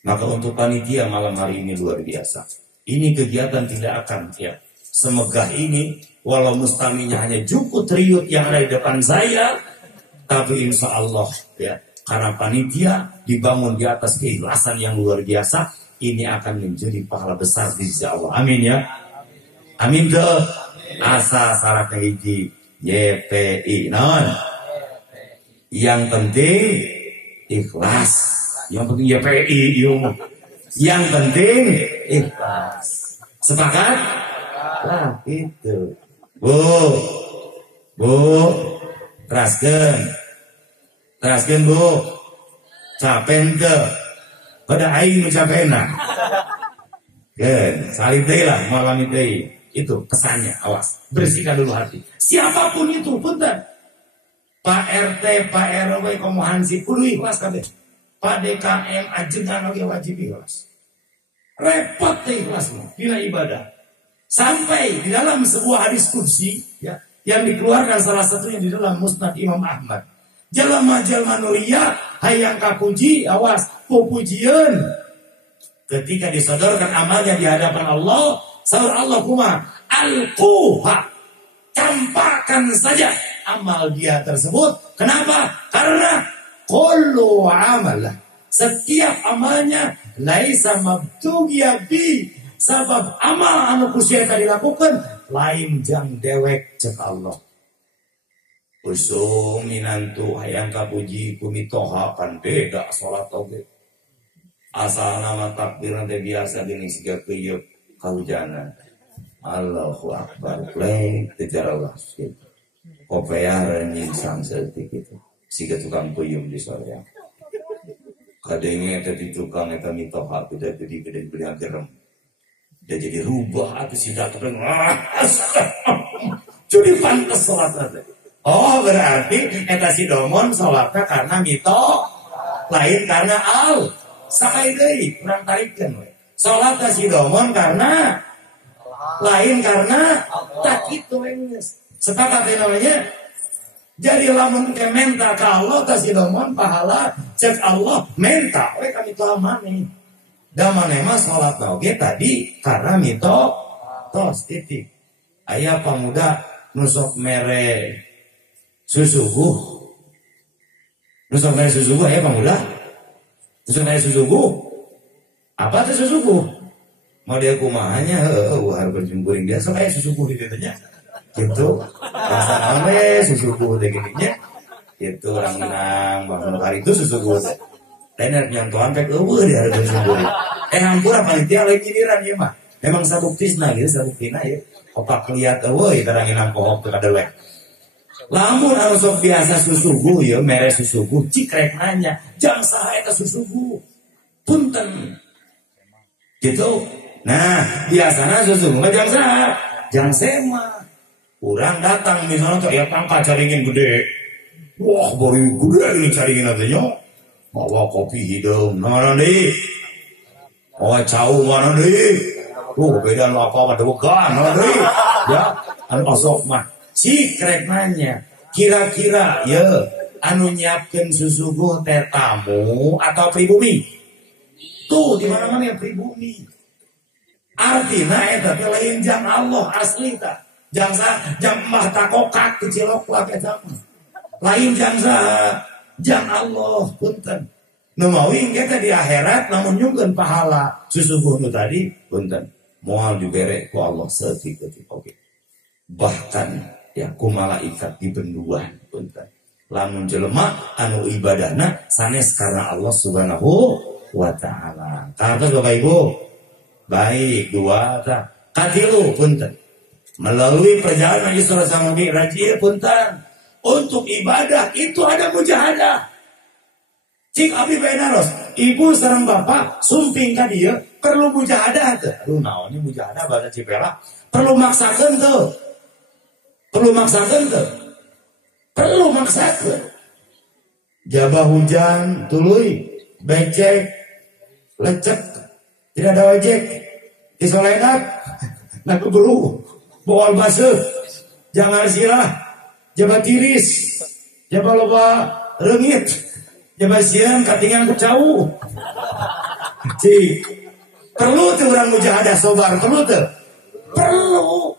Maka untuk panitia malam hari ini luar biasa. Ini kegiatan tidak akan ya semegah ini, walau mustaminya hanya jukut riut yang ada di depan saya, tapi insya Allah ya karena panitia dibangun di atas keikhlasan yang luar biasa, ini akan menjadi pahala besar di sisi Allah. Amin ya. Amin deh. Asa syaratnya hiji YPI non. Yang penting ikhlas. Yang penting YPI yung. Yang penting ikhlas. Sepakat? Nah itu. Bu, teraskan bu, capen ke, pada aing capena. Kan, salib deh lah malam itu. Itu pesannya, awas. Bersihkan dulu hati. Siapapun itu, punten. Pak RT, Pak RW, Komohansi, kudu ikhlas kabeh. Pak DKM, ajengan oge wajib ikhlas. Repot teh ikhlasmu, dina ibadah. Sampai di dalam sebuah hadis qudsi ya, yang dikeluarkan salah satunya di dalam Musnad Imam Ahmad. Jalma-jalma nuria hayang kapuji, awas, pupujian. Ketika disodorkan amalnya di hadapan Allah, sahur Allah kuma alquha, campakkan saja amal dia tersebut. Kenapa? Karena kullu amalah, setiap amalnya laisa mabtugya bi, sabab amal anu kusieta dilakukan lain jang dewek cek Allah. Usum minantu hayang kapuji kumitoha kan beda salat oge. Asal nama takbir nanti biasa gini siga kuyup kahujanan. Allahu Akbar pleng secara wasit. Kopearan nyinsang seetik itu. Siga tukang kuyup di sore. Kadangnya tadi tukang eta mitoha tidak jadi gede-gede agerem. Dia jadi rubah atau siga tukang. Jadi pantas salat tadi. Oh berarti eta si domon salatnya karena mito, lain karena al. Sakai deui kurang tarikeun we. Salat si domon karena lain karena tak itu geus. Sepakat namanya. Jadi lamun ke menta ka Allah ta si domon pahala cek Allah menta we kami tuh mane. Da mane mah salat oge tadi karena mito tos titik. Aya pamuda nusok mere susuguh. Nusok mere susuguh aya pamuda. Nusok mere susuguh. Apa tuh susuguh? Mau dia kumahanya harus berjumpuring dia sok aya susuguh di ditanya. Gitu. Rasa ame susuguh teh gininya. Gitu orang menang bangun hari itu susuguh teh. Lain nyantuan pek eueuh dia harus berjumpuring. Hampura panitia lagi giliran ya mah. Memang sabuktisna gitu sabuktina ya. Opak lihat eueuh terang nang pohok teu kadelek. Lamun anu sok biasa susuguh ya mere susuguh cikrek nanya jam saha eta susuguh. Punten. Gitu. Nah, biasanya susuguh mah jam saha? Jam sema. Urang datang misalnya ya pangkat caringin gede. Wah, baru gede ini caringin adanya. Bawa kopi hidung. Mana nih? Bawa cau mana nih? Beda apa sama dewegan. Mana nih? Ya, anu osok mah. Si krek nanya, kira-kira ya anu nyiapkeun susuguh teh tamu atau pribumi? Tuh di mana-mana ya pribumi. Artinya eta teh lain jam Allah asli ta. Jam mbah takokat kecilok lah eta. Lain jam jam Allah punten. Nu mauing kita di akhirat namun nyungkeun pahala susuguh nu tadi punten. Moal dibere ku Allah setik-setik oke. Bahkan ya ku malaikat di benduan punten. Lamun jelema anu ibadahna sanes karena Allah Subhanahu wa ta'ala. Karena Bapak Ibu, baik dua ta. Katilu punten. Melalui perjalanan Isra sama Mi'raj punten. Untuk ibadah itu ada mujahadah. Cik abi benaros, ibu sareng bapak sumping ka dieu perlu mujahadah teu. Aduh naonnya mujahadah bahasa Cipela? Perlu maksakeun teu. Perlu maksakeun teu. Perlu maksakeun. Jabah hujan tuluy, becek, lecek, tidak ada ojek, disoledat, nak keburu, boal baseuh, jangan sirah, jabah tiris, jabah loba reungit, jabah sieun katingan kecau. Cik, perlu tuh orang mujahadah sobar, perlu tuh? Perlu.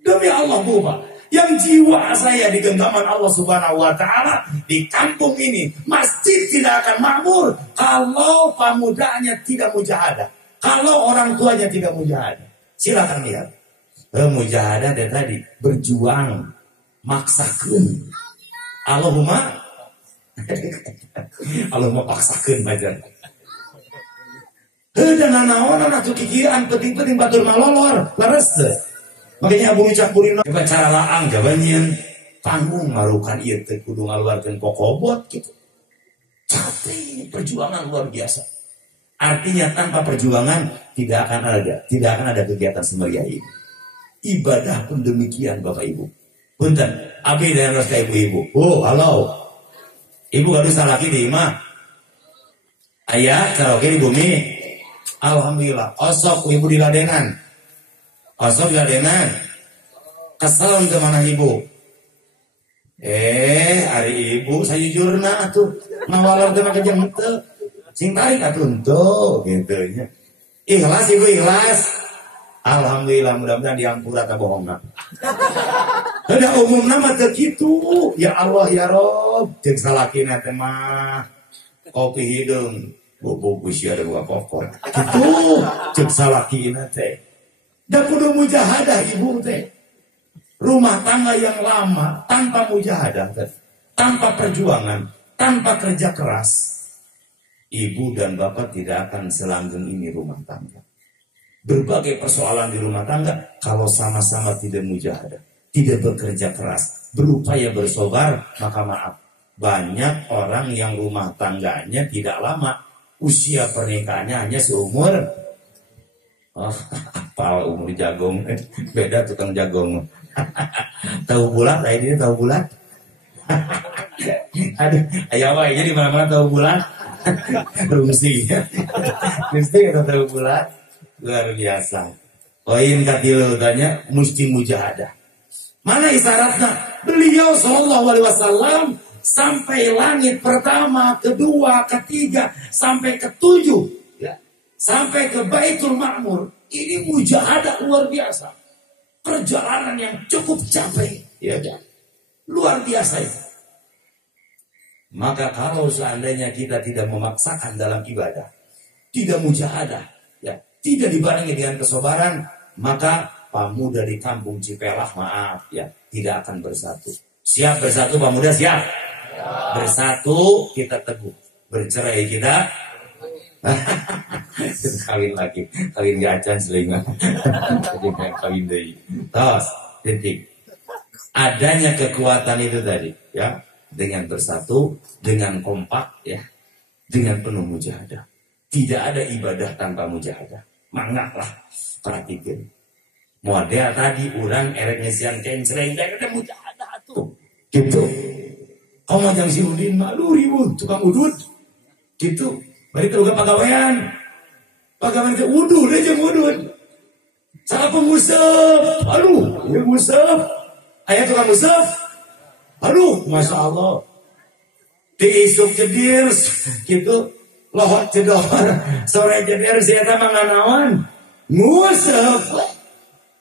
Demi Allah Bu Pak. Yang jiwa saya di genggaman Allah Subhanahu wa Ta'ala, di kampung ini masjid tidak akan makmur kalau pemudanya tidak mujahadah, kalau orang tuanya tidak mujahadah. Silakan lihat mujahadah dari tadi berjuang maksakeun. Allahumma paksakeun bajan. Dan naon atuh kikiran penting-penting batur malolor leres teu. Makanya Abu Ucap Burino coba cara laang jabannya panggung marukan ieu teh kudu ngaluarkeun kokobot gitu. Capek perjuangan luar biasa. Artinya tanpa perjuangan tidak akan ada kegiatan semeriah ini. Ibadah pun demikian Bapak Ibu. Punten, abi dan harus ka ibu-ibu. Oh, halo. Ibu gak bisa lagi di imah. Ayah karaoke di bumi. Alhamdulillah. Osok ibu diladenan. Osok diladenan. Kesel ke mana ibu? Hari ibu sayujurna atuh ngawalar teh make jeung henteu. Sing tarik atuh henteu gitu nya. Ikhlas ibu ikhlas. Alhamdulillah mudah-mudahan diampura ta bohongna. Ada umumna mah teu kitu. Ya Allah ya Rob, jeung salakina teh mah kopi hidung. Bobo usia ada dua pokok. Gitu, jeung salakina teh. Da kudu mujahadah ibu teh. Rumah tangga yang lama tanpa mujahadah teh, tanpa perjuangan, tanpa kerja keras, ibu dan bapak tidak akan selanggeng ini rumah tangga. Berbagai persoalan di rumah tangga kalau sama-sama tidak mujahadah, tidak bekerja keras, berupaya bersabar, maka maaf, banyak orang yang rumah tangganya tidak lama, usia pernikahannya hanya seumur apal umur jagung, beda tukang jagung. Tahu bulat, ini tahu bulat. Aduh, ayo wae jadi mana-mana tahu bulat. Rumsi. Mesti kita tahu bulat. Luar biasa. Poin katilu tanya mesti mujahadah. Mana isyaratnya? Beliau sallallahu alaihi wasallam sampai langit pertama, kedua, ketiga, sampai ketujuh, ya. Sampai ke Baitul Ma'mur. Ini mujahadah luar biasa. Perjalanan yang cukup capek, ya kan? Luar biasa itu. Maka kalau seandainya kita tidak memaksakan dalam ibadah, tidak mujahadah, ya, tidak dibarengi dengan kesabaran, maka pemuda di kampung Cipelah, maaf ya, tidak akan bersatu. Siap bersatu pemuda, siap? Ya. Bersatu kita teguh, bercerai kita kawin lagi, kawin gacan selingan, kawin deui. Tos, titik. Adanya kekuatan itu tadi, ya, dengan bersatu, dengan kompak, ya, dengan penuh mujahadah. Tidak ada ibadah tanpa mujahadah. Mangaklah, perhatikan. Model tadi orang erek ngesian kencreng, dan ada mujahadah tuh, gitu. Kau majang si Udin, malu ribut, tukang udut, gitu. Bari teu gak pagawean. Pagawean teh wudu deh jeung wudud. Salah pengusap. Aduh, ieu ngusap. Aya tukang ngusap. Aduh, Masya Allah. Diisuk jedir gitu. Lohot jedor. Sore jedir si eta mah nganaon. Ngusap.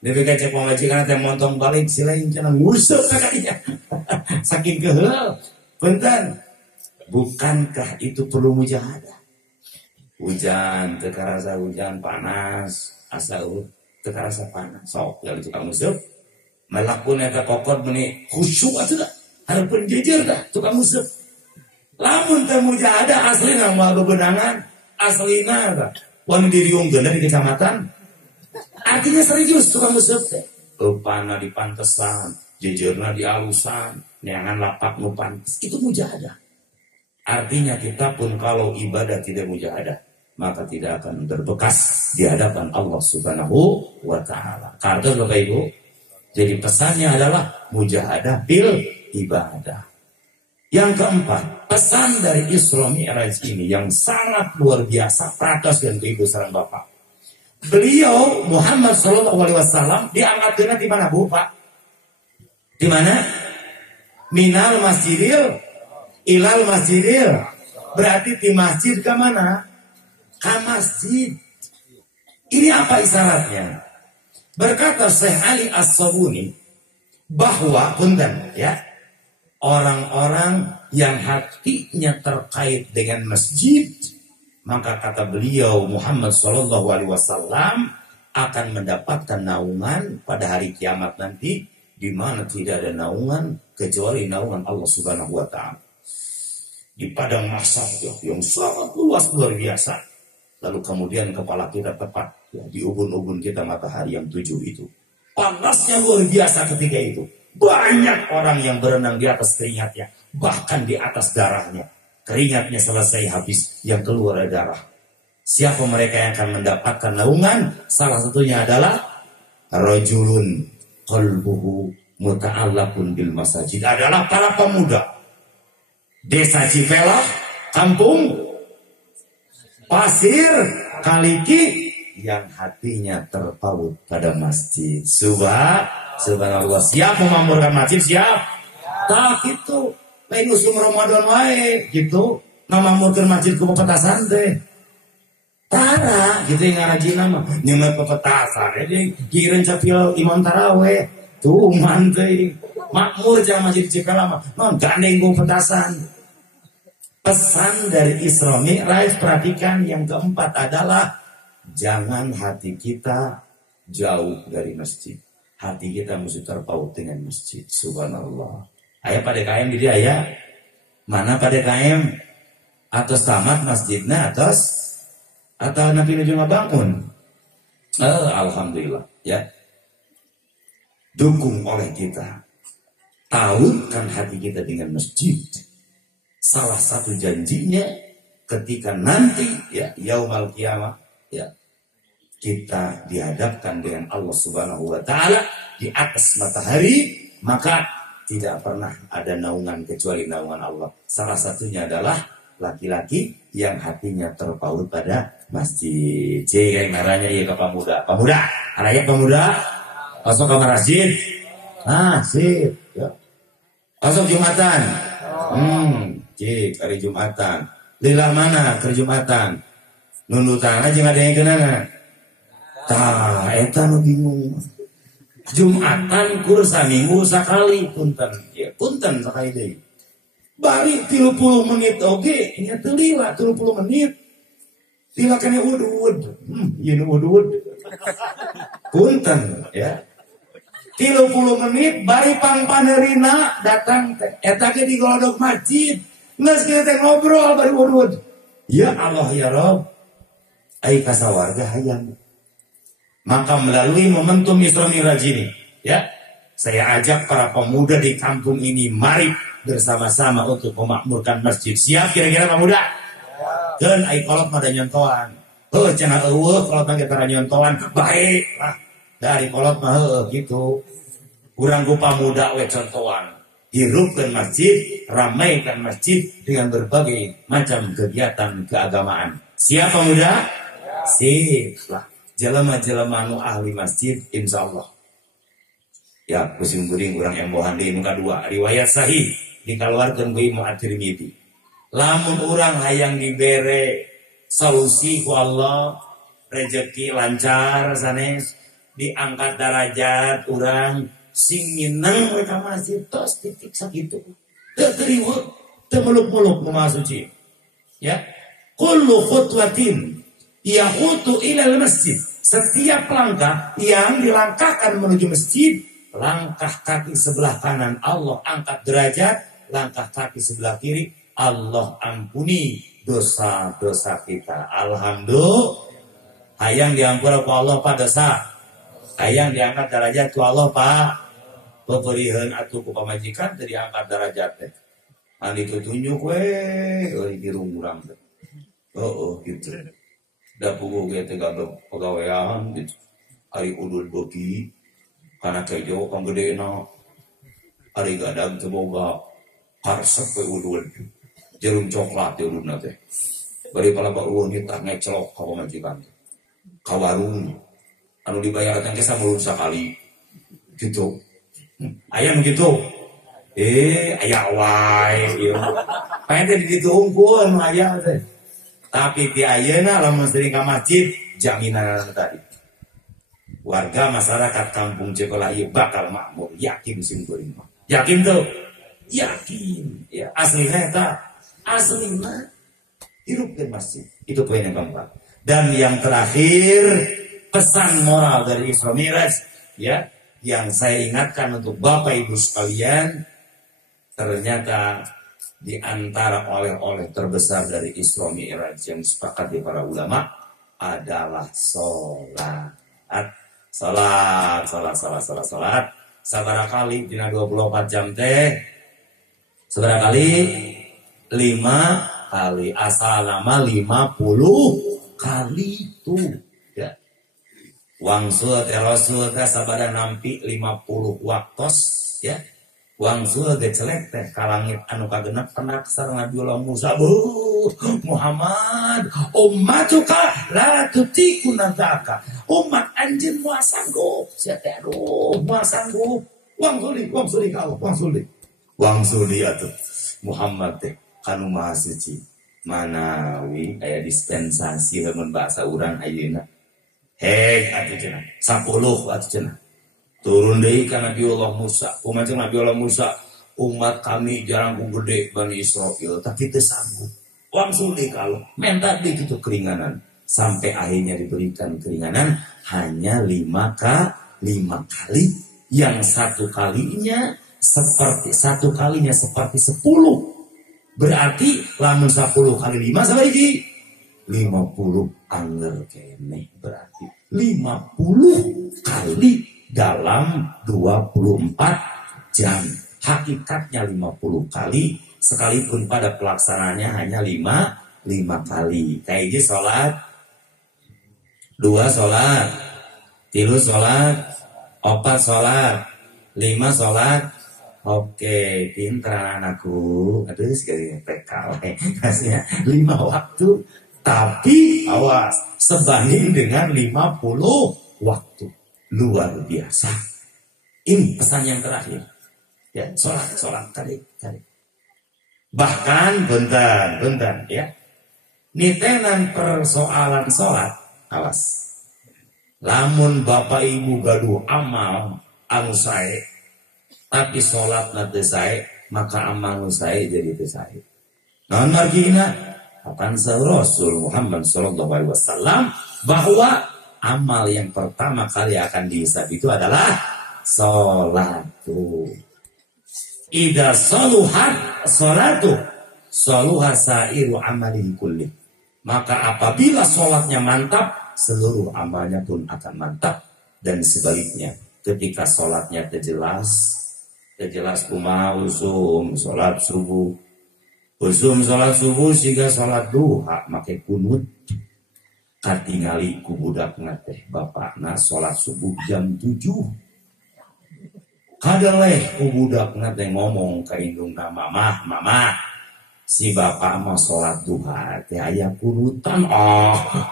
Dewe cek pamajikan teh montong balik si lain cenah ngusap ka kadinya. Saking keheul. Punten. Bukankah itu perlu mujahadah? Hujan, tekarasa hujan panas, asa tekarasa panas. Sok, kalau tukang musuk, melakun eta kokot meni khusyuk atuh dah, hareupeun jejer dah tukang musuk. Lamun teu mujahadah asli nama bebenangan, Aslina ta. Wan diriungkeun di kecamatan. Artinya serius tukang useup teh. Upana di pantesan, jejeurna di alusan, neangan lapak nu pantes. Itu mujahadah. Artinya kita pun kalau ibadah tidak mujahadah, maka tidak akan berbekas di hadapan Allah Subhanahu wa taala. Karena Bapak Ibu, jadi pesannya adalah mujahadah bil ibadah. Yang keempat, pesan dari Isra Mi'raj ini yang sangat luar biasa, pratos dan Ibu sareng Bapak. Beliau Muhammad sallallahu alaihi wasallam diangkatkeun di mana, Bu, Pak? Di mana? Minal masjidil ilal masjidil. Berarti di masjid ke mana? Ke masjid. Ini apa isyaratnya? Berkata Syekh Ali As-Sabuni bahwa punten ya, orang-orang yang hatinya terkait dengan masjid, maka kata beliau Muhammad sallallahu alaihi wasallam akan mendapatkan naungan pada hari kiamat nanti, di mana tidak ada naungan kecuali naungan Allah Subhanahu wa taala. Di padang mahsyar yang sangat luas luar biasa. Lalu kemudian kepala kita tepat ya, di ubun-ubun kita matahari yang 7 itu. Panasnya luar biasa ketika itu. Banyak orang yang berenang di atas keringatnya, bahkan di atas darahnya. Keringatnya selesai habis, yang keluar darah. Siapa mereka yang akan mendapatkan naungan? Salah satunya adalah rajulun qalbuhu muta'allaqun bil masajid. Adalah para pemuda Desa Cipelah, Kampung Pasir Kaliki, yang hatinya terpaut pada masjid. Subhanallah. Siap memakmurkan masjid? Siap. Tak gitu. Lain usum Ramadan wae gitu. Memakmurkan masjid ku pepetasan teh. Tara gitu yang ngaji nama. Nyemet pepetasan. Jadi kirim capil imam taraweh. Tuh mantei. Makmur jangan masjid Cipelah mah. Non gandeng ku pepetasan. Pesan dari Isra Mi'raj, perhatikan yang keempat adalah jangan hati kita jauh dari masjid. Hati kita mesti terpaut dengan masjid. Subhanallah. Ayah pada KM di dia ya. Mana pada KM? Atas tamat masjidnya atas atau Nabi nuju ngabangun. Alhamdulillah ya. Dukung oleh kita. Tautkan hati kita dengan masjid. Salah satu janjinya ketika nanti ya yaumal qiyamah ya, kita dihadapkan dengan Allah Subhanahu wa taala di atas matahari, maka tidak pernah ada naungan kecuali naungan Allah. Salah satunya adalah laki-laki yang hatinya terpaut pada masjid. Yang marahnya iya ke pemuda. Pemuda, arahnya pemuda masuk ke masjid. Sip ya. Masuk Jumatan. Cik, hari Jumatan. Lila mana ke Jumatan? Nundutan aja nggak ada yang kenana. Tah, eta nu bingung. Jumatan kursa minggu sekali punten. Ya, punten sekali deh. Bari 30 menit oke, nya teu lila 30 menit. Lila kene udud. Ieu nu udud. Punten ya. 30 menit bari pangpaneurina datang eta ge di golodog masjid. Nges kita ngobrol bari urut. Ya Allah ya Rabb. Ai kasawarga hayang. Maka melalui momentum Isra Mi'raj ini, ya, saya ajak para pemuda di kampung ini, mari bersama-sama untuk memakmurkan masjid. Siap kira-kira pemuda? Keun ai kolot mah da nyontoan. Cenah eueuh kolot mah kita nyontoan. Baik lah. Dari kolot mah gitu. Urang ku pamuda we contoan. Hirupkan masjid, ramaikan masjid dengan berbagai macam kegiatan keagamaan. Siap pemuda? Sip lah. Jelema-jelema anu ahli masjid insyaallah. Ya, pusing guring urang embohan di muka 2. Riwayat sahih dikeluarkeun ku Imam At-Tirmidzi. Lamun urang hayang dibere solusi ku Allah, rezeki lancar sanes, diangkat derajat urang sing ngineng mereka masjid tos titik sakitu teu teriweuh teu muluk-muluk kumaha suci ya. Kullu khutwatin yahutu ilal masjid, setiap langkah yang dilangkahkan menuju masjid, langkah kaki sebelah kanan Allah angkat derajat, langkah kaki sebelah kiri Allah ampuni dosa-dosa kita. Alhamdulillah. Hayang diampura ku Allah Pak dosa. Hayang diangkat derajat ku Allah Pak. Peperihan atuh ku pamajikan teu diangkat derajat teh. Anu ditunjuk we euy dirung urang teh. Gitu. Da puguh ge teh gaduh pagawean gitu. Ari udul beuki kana kejo kang gedena. Ari gadag teu boga karesep we udul. Jarum coklat di udulna teh. Bari palaba eueuh nitah ngecelok ka pamajikan. Ka warung anu dibayar teh samulun sakali. Gitu. Aya nu kitu. Aya wae ieu. Pente di ditu unggul nu aya teh. Tapi di ayeuna lamun sering ka masjid jaminan tadi. Warga masyarakat kampung Cekola ieu bakal makmur, yakin sim kuring mah. Yakin tuh? Yakin. Ya, aslina eta. Aslina hirup di masjid. Itu poin yang keempat. Dan yang terakhir, pesan moral dari Isra Mi'raj ya, yang saya ingatkan untuk Bapak Ibu sekalian, ternyata di antara oleh-oleh terbesar dari Isra Mi'raj yang disepakati para ulama adalah sholat. Sabaraha kali dina 24 jam teh? Sabaraha kali? 5 kali. Asal nama 50 kali tuh. Ya. Wangsul teh Rasul teh sabada nampi 50 waktos ya. Wangsul ge celek teh ka langit anu kagenep penaksar Nabiullah Musa. Muhammad, ummatuka la tutiku nazaka. Umat anjeun moal sanggup. Sia teh aduh, moal sanggup. Wangsuli ka Allah, wangsuli atuh. Muhammad teh kanu maha suci. Manawi aya dispensasi lamun bahasa urang ayeuna. Atuh cenah. 10 atuh cenah. Turun deui ka Nabiullah Musa. Kumaceng Nabiullah Musa, umat kami jarang gede Bani Israil, tapi teu sanggup. Langsung kalau mentak di gitu keringanan sampai akhirnya diberikan keringanan hanya 5 kali, yang satu kalinya seperti 10, berarti lamun 10 kali 5 sama iki 50 anger kene, berarti 50 kali dalam 24 jam. Hakikatnya 50 kali, sekalipun pada pelaksanaannya hanya 5 kali. Kayak gitu sholat 2 sholat 3 sholat 4 sholat 5 sholat. Oke, pintar anakku. Aduh sekali PK kasihnya 5 waktu. Tapi awas, sebanding dengan 50 waktu. Luar biasa. Ini pesan yang terakhir. Ya, sholat tadi. Bahkan bentar ya. Nitenan persoalan sholat, awas. Lamun Bapak Ibu gaduh amal anu sae, tapi sholat teu sae, maka amal anu sae jadi teu sae. Naon margina? Akan Rasul Muhammad sallallahu alaihi wasallam bahwa amal yang pertama kali akan dihisab itu adalah sholat. Idza saluhat sholatu saluha sairu amalihi kulli. Maka apabila sholatnya mantap, seluruh amalnya pun akan mantap. Dan sebaliknya, ketika sholatnya terjelas kumaha usum sholat subuh sehingga sholat duha make kunut katingali ku budakna teh bapakna sholat subuh jam 7. Kadaleh ku budakna teh ngomong ka indungna mamah si bapak mah sholat duha teh aya kunutan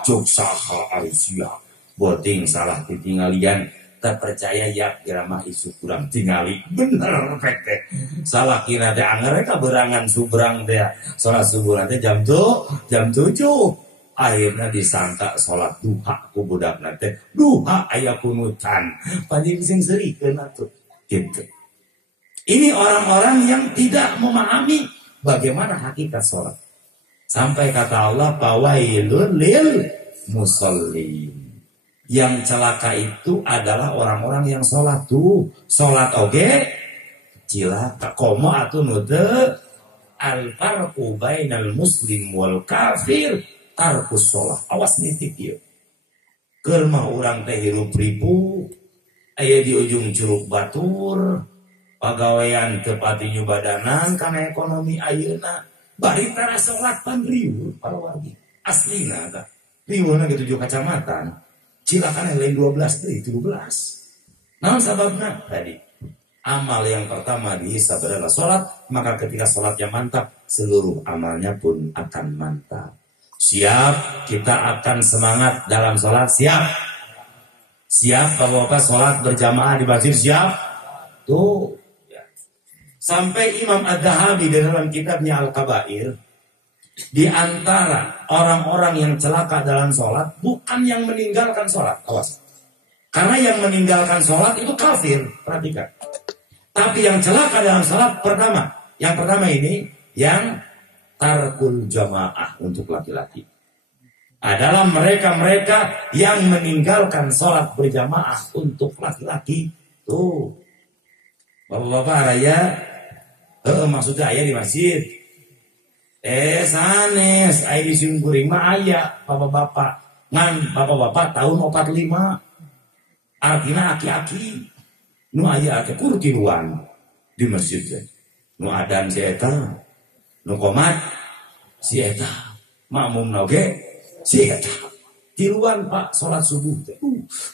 cuk saha Aisyah boting salah ditinggalian tak percaya ya kira mah isu kurang tingali bener teh salah kira teh anger ka berangan subrang teh sholat subuh teh jam 7 akhirnya disangka sholat duha ku budakna teh duha aya kunutan panjing sing serikeun atuh. Gitu. Ini orang-orang yang tidak memahami bagaimana hakikat sholat. Sampai kata Allah, fawailun lil musallin. Yang celaka itu adalah orang-orang yang sholat tuh. Sholat oge, cilaka komo atuh nu teu al-farqu bainal muslim wal kafir tarkus sholat. Awas nitik ieu. Keur mah urang teh hirup ribu aya di ujung Curug Batur, pagawean teu pati nyubadanan kana ekonomi ayeuna. Bari tara sholat pan riweuh para wargi. Aslina tah. Riweuhna ge 7 kacamatan. Cilakan lain 12 deui 17. Naon sababna? Tadi amal yang pertama dihisab adalah sholat, maka ketika sholatnya mantap, seluruh amalnya pun akan mantap. Siap, kita akan semangat dalam sholat, siap? Siap, bapak-bapak sholat berjamaah di masjid, siap? Tuh, ya. Sampai Imam Ad-Dahabi dalam kitabnya Al-Kabair, di antara orang-orang yang celaka dalam sholat, bukan yang meninggalkan sholat, awas. Karena yang meninggalkan sholat itu kafir, perhatikan. Tapi yang celaka dalam sholat yang pertama ini, yang tarkul jamaah untuk laki-laki. Adalah mereka-mereka yang meninggalkan sholat berjamaah untuk laki-laki. Tuh. Bapak-bapak raya, maksudnya ayah di masjid. Sanes, ayah di Simkuring mah ayah, bapak-bapak. Ngan, bapak-bapak tahun 45. Artinya aki-aki nu aya teh kur tiluan di masjid teh. Nu adan si eta, nu qomat si eta, makmumna oge si eta. Tiluan Pak salat subuh teh.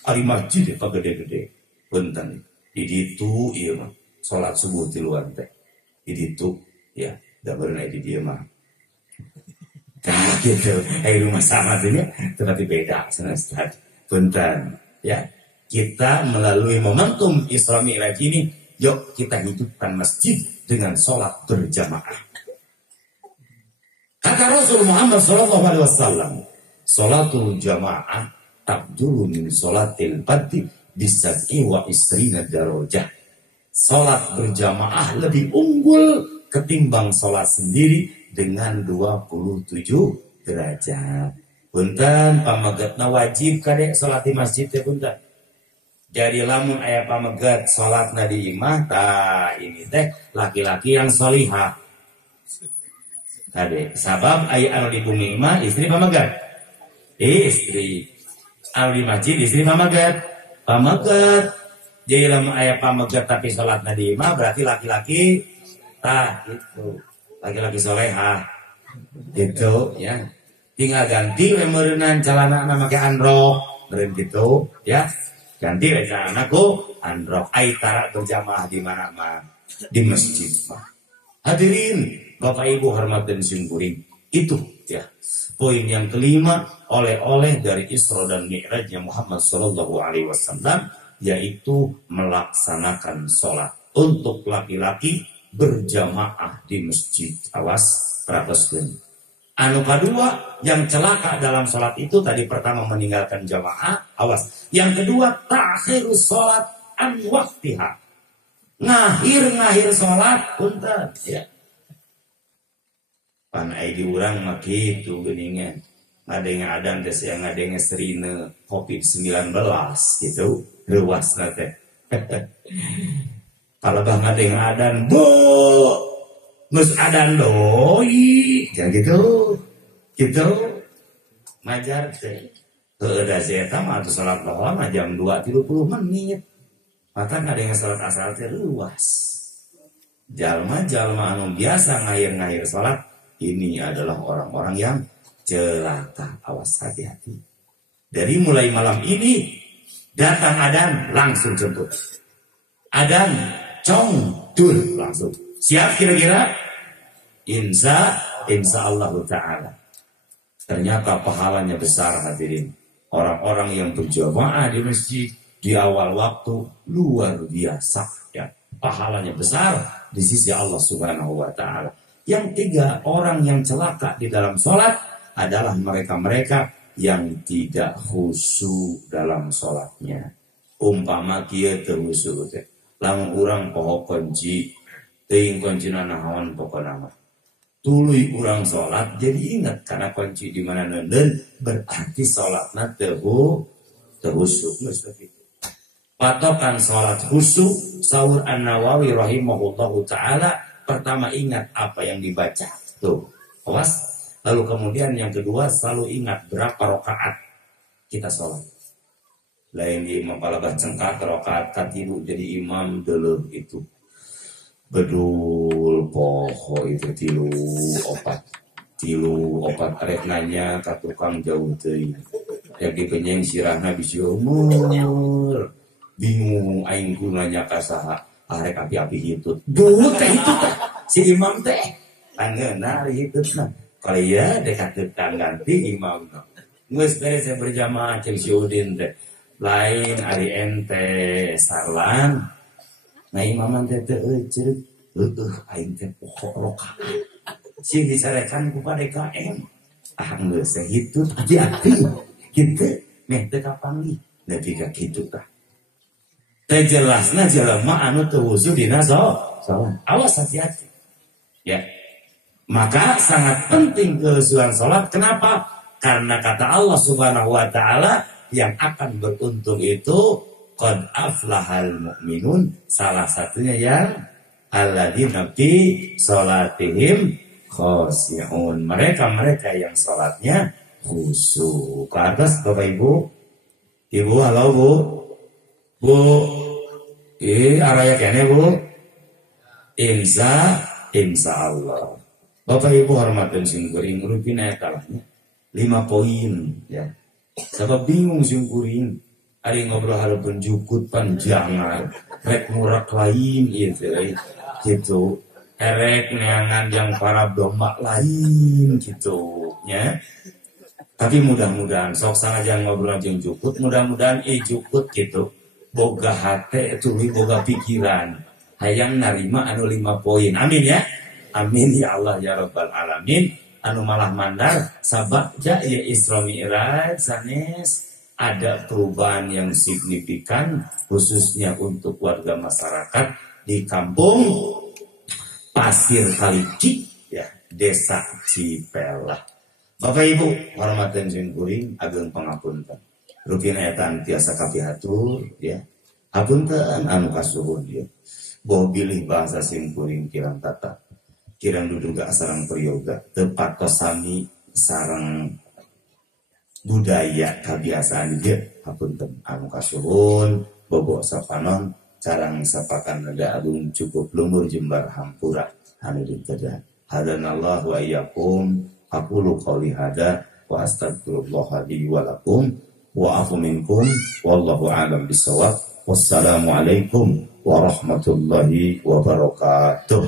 Ari masjid teh gede-gede. Punten di ditu ieu mah salat subuh tiluan teh. Di ditu ya, da beurna di dieu mah. Tah gitu, rumah sama teh nya tetapi beda cenah Ustaz. Punten ya. Kita melalui momentum Isra Mi'raj ini, yuk kita hidupkan masjid dengan sholat berjamaah. Kata Rasul Muhammad SAW, sholatul jamaah tabdulu min sholatil fardhi bisab'i wa isrina darajah. Sholat berjamaah lebih unggul ketimbang sholat sendiri dengan 27 derajat. Punten pamagetna wajib kadek sholat di masjid ya punten. Jadi lamun aya pamegat salatna di imah, tah ini teh laki-laki yang sholihah. Tadi sabab aya anu di bumi imah istri pamegat. Istri anu di masjid istri pamegat. Pamegat. Jadi lamun aya pamegat tapi salatna di imah berarti laki-laki tah gitu. Laki-laki sholihah. Gitu ya. Tinggal ganti we meureunana calanana make androk, beureun gitu ya. Ganti aja anakku androk aitara berjamaah di mana mah di masjid mah. Hadirin Bapak Ibu hormat dan simkuring, itu ya poin yang kelima oleh-oleh dari Isra dan Mi'rajnya Muhammad Sallallahu Alaihi Wasallam, yaitu melaksanakan sholat untuk laki-laki berjamaah di masjid. Awas perhatikan. Anu kedua, yang celaka dalam sholat itu tadi pertama meninggalkan jamaah, awas. Yang kedua, ta'khirus sholat an waktiha. Ngahir sholat, punten ya. Pan ai di urang mah kitu geuningan. Ngadenge adan teh sia ngadenge serina Covid-19 gitu. Reuasna teh. Kalau bah ngadenge adan, bu geus adan doi, ya gitu. Gitu. Majar teh. Heueuh da eta mah atuh salat duha mah jam 2.30 menit. Maka ngadenge salat asar teh luas. Jalma-jalma anu biasa ngahir-ngahir salat, ini adalah orang-orang yang celaka. Awas, hati-hati. Dari mulai malam ini datang adan langsung jemput. Adan cong dul langsung. Siap kira-kira? Insya Allah Ta'ala. Ternyata pahalanya besar hadirin. Orang-orang yang berjamaah di masjid di awal waktu luar biasa ya. Pahalanya besar di sisi Allah Subhanahu wa Ta'ala. Yang tiga, orang yang celaka di dalam sholat adalah mereka-mereka yang tidak khusyuk dalam sholatnya. Umpama kieu teu khusyuk teh. Lamun urang poho kunci, teuing kuncina naon pokona mah. Tuluy urang sholat jadi ingat karena kunci di mana neuleun berarti sholatna teu khusyuk geus kitu. Patokan sholat khusyuk saur An-Nawawi rahimahullahu taala, pertama ingat apa yang dibaca. Tuh, awas. Lalu kemudian yang kedua selalu ingat berapa rakaat kita sholat. Lain di imam palabah cengkak rakaat katilu jadi imam dulu itu. Bedul poho itu tilu opat arek nanya ka tukang jauh teuing. Yang dipenyeng sirahna bisi umur. Bingung aing gunanya ka saha. Arek api-api hitut. Duh teh itu teh. Si imam teh. Tangeuna hitutna. Kalau ya dekat tukang ganti imam. Geus beres berjamaah jeung si Udin teh. Lain ari ente sarlan. Nah imaman teh teu ceuk. Aing teh pokok rokaat. Sing disarekan ku DKM. Geus hitut hati-hati. Kitu meh teu kapanggih. Nepi ka kitu tah. Teh jelasna jelema anu teu wusu dina salat. Awas hati-hati. Ya. Maka sangat penting kehusuan salat. Kenapa? Karena kata Allah Subhanahu wa taala yang akan beruntung itu qad aflahal mu'minun, salah satunya yang alladzina fi salatihim khashi'un. Mereka yang salatnya khusyuk. Ke atas Bapak Ibu. Ibu halo Bu. Bu, araya kene Bu. Insya Allah. Bapak Ibu hormatan sing kuring rupin aya kalahnya 5 poin ya. Sabab bingung sing kuring ari ngobrol harapan jukut panjangan rek murak lain gitu. Erek neangan yang para domba lain gitu ya. Tapi mudah-mudahan sok sangaja ngobrol jeung jukut, mudah-mudahan jukut gitu. Boga hate tuluy boga pikiran hayang narima anu 5 poin. Amin ya. Amin ya Allah ya rabbal alamin. Anu malah mandar sababja ya Isra Mi'raj sanes ada perubahan yang signifikan khususnya untuk warga masyarakat di kampung Pasir Kaliki ya, Desa Cipelah. Bapak Ibu hormatan jeung kuring ageng pangapunten. Rupin etan tiasa kapihatur ya. Hapunten anu kasuhun ya. Boh bilih bahasa sing kuring kirang tata. Kirang duduga sareng prayoga tepat tosami sareng budaya kebiasaan ge. Hapunten anu kasuhun bobo sapanon carang sapakan nada agung cukup lumur jembar hampura anu ditedah. Hadanallahu wa iyyakum. Aqulu qouli hada wa astagfirullah li wa lakum wa afu minkum wallahu a'lam bissawab. Wassalamualaikum warahmatullahi wabarakatuh.